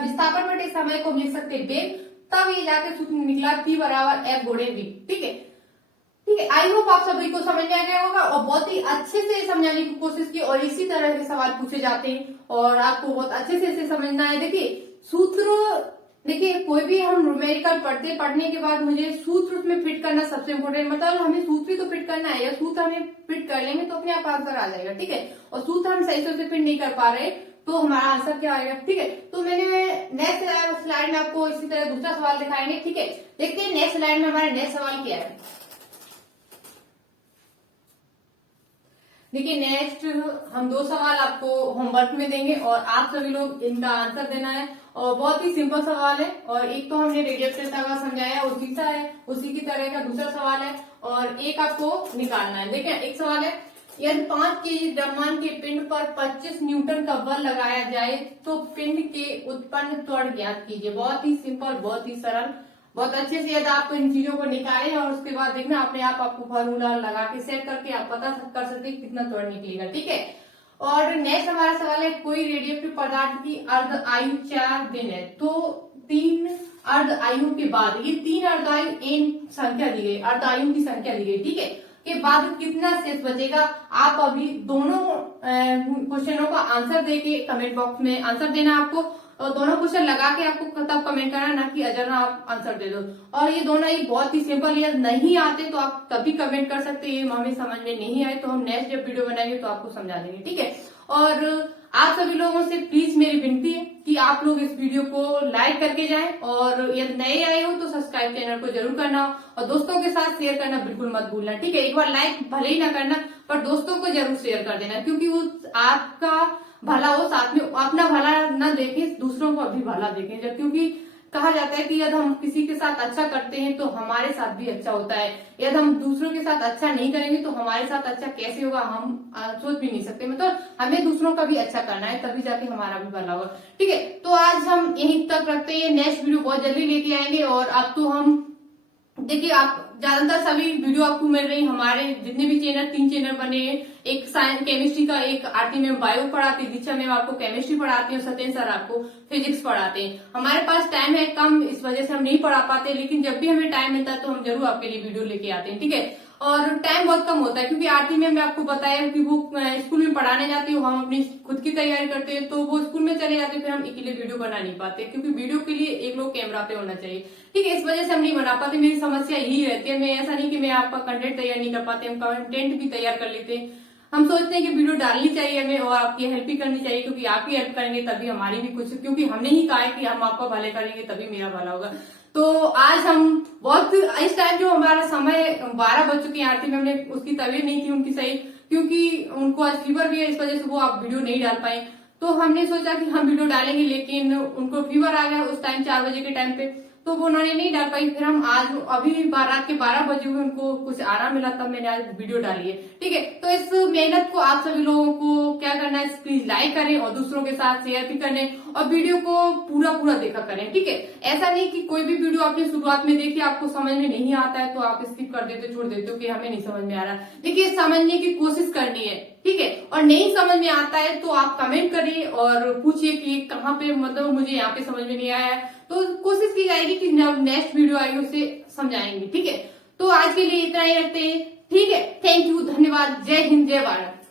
विस्थापन बटे समय को लिख सकते हैं वेग, तब ये जाके सूत्र निकला P बराबर F गुणे V। ठीक है, ठीक है, आई होप आप सभी को समझ में आ गया होगा और बहुत ही अच्छे से समझाने की कोशिश की, और इसी तरह के सवाल पूछे जाते हैं और आपको बहुत अच्छे से इसे समझना है। देखिए सूत्र, देखिए कोई भी हम न्यूमेरिकल पढ़ने के बाद मुझे सूत्र उसमें फिट करना सबसे इम्पोर्टेंट, मतलब हमें सूत्र ही तो फिट करना है, या सूत्र हमें फिट कर लेंगे तो अपने आप आंसर आ जाएगा। ठीक है, और सूत्र हम सही से फिट नहीं कर पा रहे तो हमारा आंसर क्या आएगा। ठीक है, तो मैंने नेक्स्ट स्लाइड में आपको इसी तरह दूसरा सवाल दिखाएंगे। ठीक है, देखते हैं नेक्स्ट स्लाइड में हमारा नेक्स्ट सवाल क्या है। देखिए नेक्स्ट हम 2 सवाल आपको होमवर्क में देंगे और आप सभी लोग इनका आंसर देना है, और बहुत ही सिंपल सवाल है। और एक तो हमने रेडियप्टिवता का समझाया है, उसी सा है, उसी की तरह का दूसरा सवाल है, और एक आपको निकालना है। देखिए एक सवाल है, यदि 5 केजी द्रव्यमान के पिंड पर 25 न्यूटन का बल लगाया जाए तो पिंड के उत्पन्न त्वरण ज्ञात कीजिए। बहुत ही सिंपल, बहुत ही सरल, बहुत अच्छे से यदि आप इन चीजों को निकालें और उसके बाद देखना अपने आप आपको फॉर्मूला लगा के सेट करके आप पता कर सकते हैं कितना त्वरण निकलेगा। ठीक है, और नेक्स्ट हमारा सवाल है, कोई रेडियोएक्टिव पदार्थ की अर्ध आयु 4 दिन है, तो 3 अर्ध आयु के बाद, ये 3 अर्ध आयु एन संख्या दी गई, अर्ध आयु की संख्या दी गई। ठीक है, के बाद कितना शेष बचेगा। आप अभी दोनों क्वेश्चनों का आंसर देके कमेंट बॉक्स में आंसर देना आपको, और दोनों क्वेश्चन लगा के आपको तब कमेंट करना, ना कि अजरना आप आंसर दे दो। और ये दोनों ही बहुत ही सिंपल है, नहीं आते तो आप तभी कमेंट कर सकते हैं, हमें समझ में नहीं आए तो हम नेक्स्ट जब वीडियो बनाएंगे तो आपको समझा देंगे। ठीक है, और आप सभी लोगों से प्लीज मेरी विनती है कि आप लोग इस वीडियो को लाइक करके जाएं, और यदि नए आए हो तो सब्सक्राइब चैनल को जरूर करना और दोस्तों के साथ शेयर करना बिल्कुल मत भूलना। ठीक है, एक बार लाइक भले ही ना करना पर दोस्तों को जरूर शेयर कर देना, क्योंकि वो आपका भला हो, साथ में अपना भला न देखें दूसरों को भी भला देखें। जब क्योंकि कहा जाता है कि यदि हम किसी के साथ अच्छा करते हैं तो हमारे साथ भी अच्छा होता है, यदि हम दूसरों के साथ अच्छा नहीं करेंगे तो हमारे साथ अच्छा कैसे होगा हम सोच भी नहीं सकते। मतलब हमें दूसरों का भी अच्छा करना है, तभी जाके हमारा भी भला होगा। ठीक है, तो आज हम यहीं तक रखते हैं, नेक्स्ट वीडियो बहुत जल्दी लेके आएंगे। और अब तो हम देखिए आप ज्यादातर सभी वीडियो आपको मिल रही, हमारे जितने भी चैनल 3 चैनल बने हैं, एक साइंस केमिस्ट्री का, एक आरती मैम बायो पढ़ाती, दीक्षा मैम आपको केमिस्ट्री पढ़ाती है और सत्येंद्र सर आपको फिजिक्स पढ़ाते हैं। हमारे पास टाइम है कम, इस वजह से हम नहीं पढ़ा पाते, लेकिन जब भी हमें टाइम मिलता है तो हम जरूर आपके लिए वीडियो लेके आते हैं। ठीक है, और टाइम बहुत कम होता है क्योंकि आरती मैम ने आपको बताया कि वो स्कूल में पढ़ाने जाती है, हम अपनी खुद की तैयारी करते हैं, तो वो स्कूल में चले जाते हैं, फिर हम अकेले वीडियो बना नहीं पाते, क्योंकि वीडियो के लिए एक लोग कैमरा पे होना चाहिए। ठीक है, इस वजह से हम नहीं बना पाते, मेरी समस्या यही रहती है। मैं ऐसा नहीं कि मैं आपका कंटेंट तैयार नहीं कर पाते, हम कंटेंट भी तैयार कर लेते हैं। हम सोचते हैं कि वीडियो डालनी चाहिए हमें और आपकी हेल्प भी करनी चाहिए, क्योंकि आप ही हेल्प करेंगे तभी हमारी भी कुछ, क्योंकि हमने ही कहा है कि हम आपका भले करेंगे तभी मेरा भला होगा। तो आज हम बहुत इस टाइम जो हमारा समय 12 बज चुके हैं, आरती मैम ने उसकी तबीयत नहीं थी उनकी सही, क्योंकि उनको आज फीवर भी है, इस वजह से वो आप वीडियो नहीं डाल पाए। तो हमने सोचा कि हम वीडियो डालेंगे, लेकिन उनको फीवर आ गया उस टाइम 4 बजे के टाइम पे, तो वो उन्होंने नहीं डाल पाई। फिर हम आज अभी रात के 12 बजे हुए, उनको कुछ आराम मिला तब मैंने आज वीडियो डाली है। ठीक है, तो इस मेहनत को आप सभी लोगों को क्या करना है, प्लीज लाइक करें और दूसरों के साथ शेयर भी करें और वीडियो को पूरा देखा करें। ठीक है, ऐसा नहीं कि कोई भी वीडियो आपने शुरुआत में देखी, आपको समझ में नहीं आता है तो आप स्किप कर देते, छोड़ देते हो कि हमें नहीं समझ में आ रहा। देखिए, समझने की कोशिश करनी है। ठीक है, और नहीं समझ में आता है तो आप कमेंट करिए और पूछिए कि कहाँ पे, मतलब मुझे यहाँ पे समझ में नहीं आया है, तो कोशिश की जाएगी कि नेक्स्ट वीडियो आएगी उसे समझाएंगे। ठीक है, तो आज के लिए इतना ही रखते हैं। ठीक है, थैंक यू, धन्यवाद, जय हिंद, जय भारत।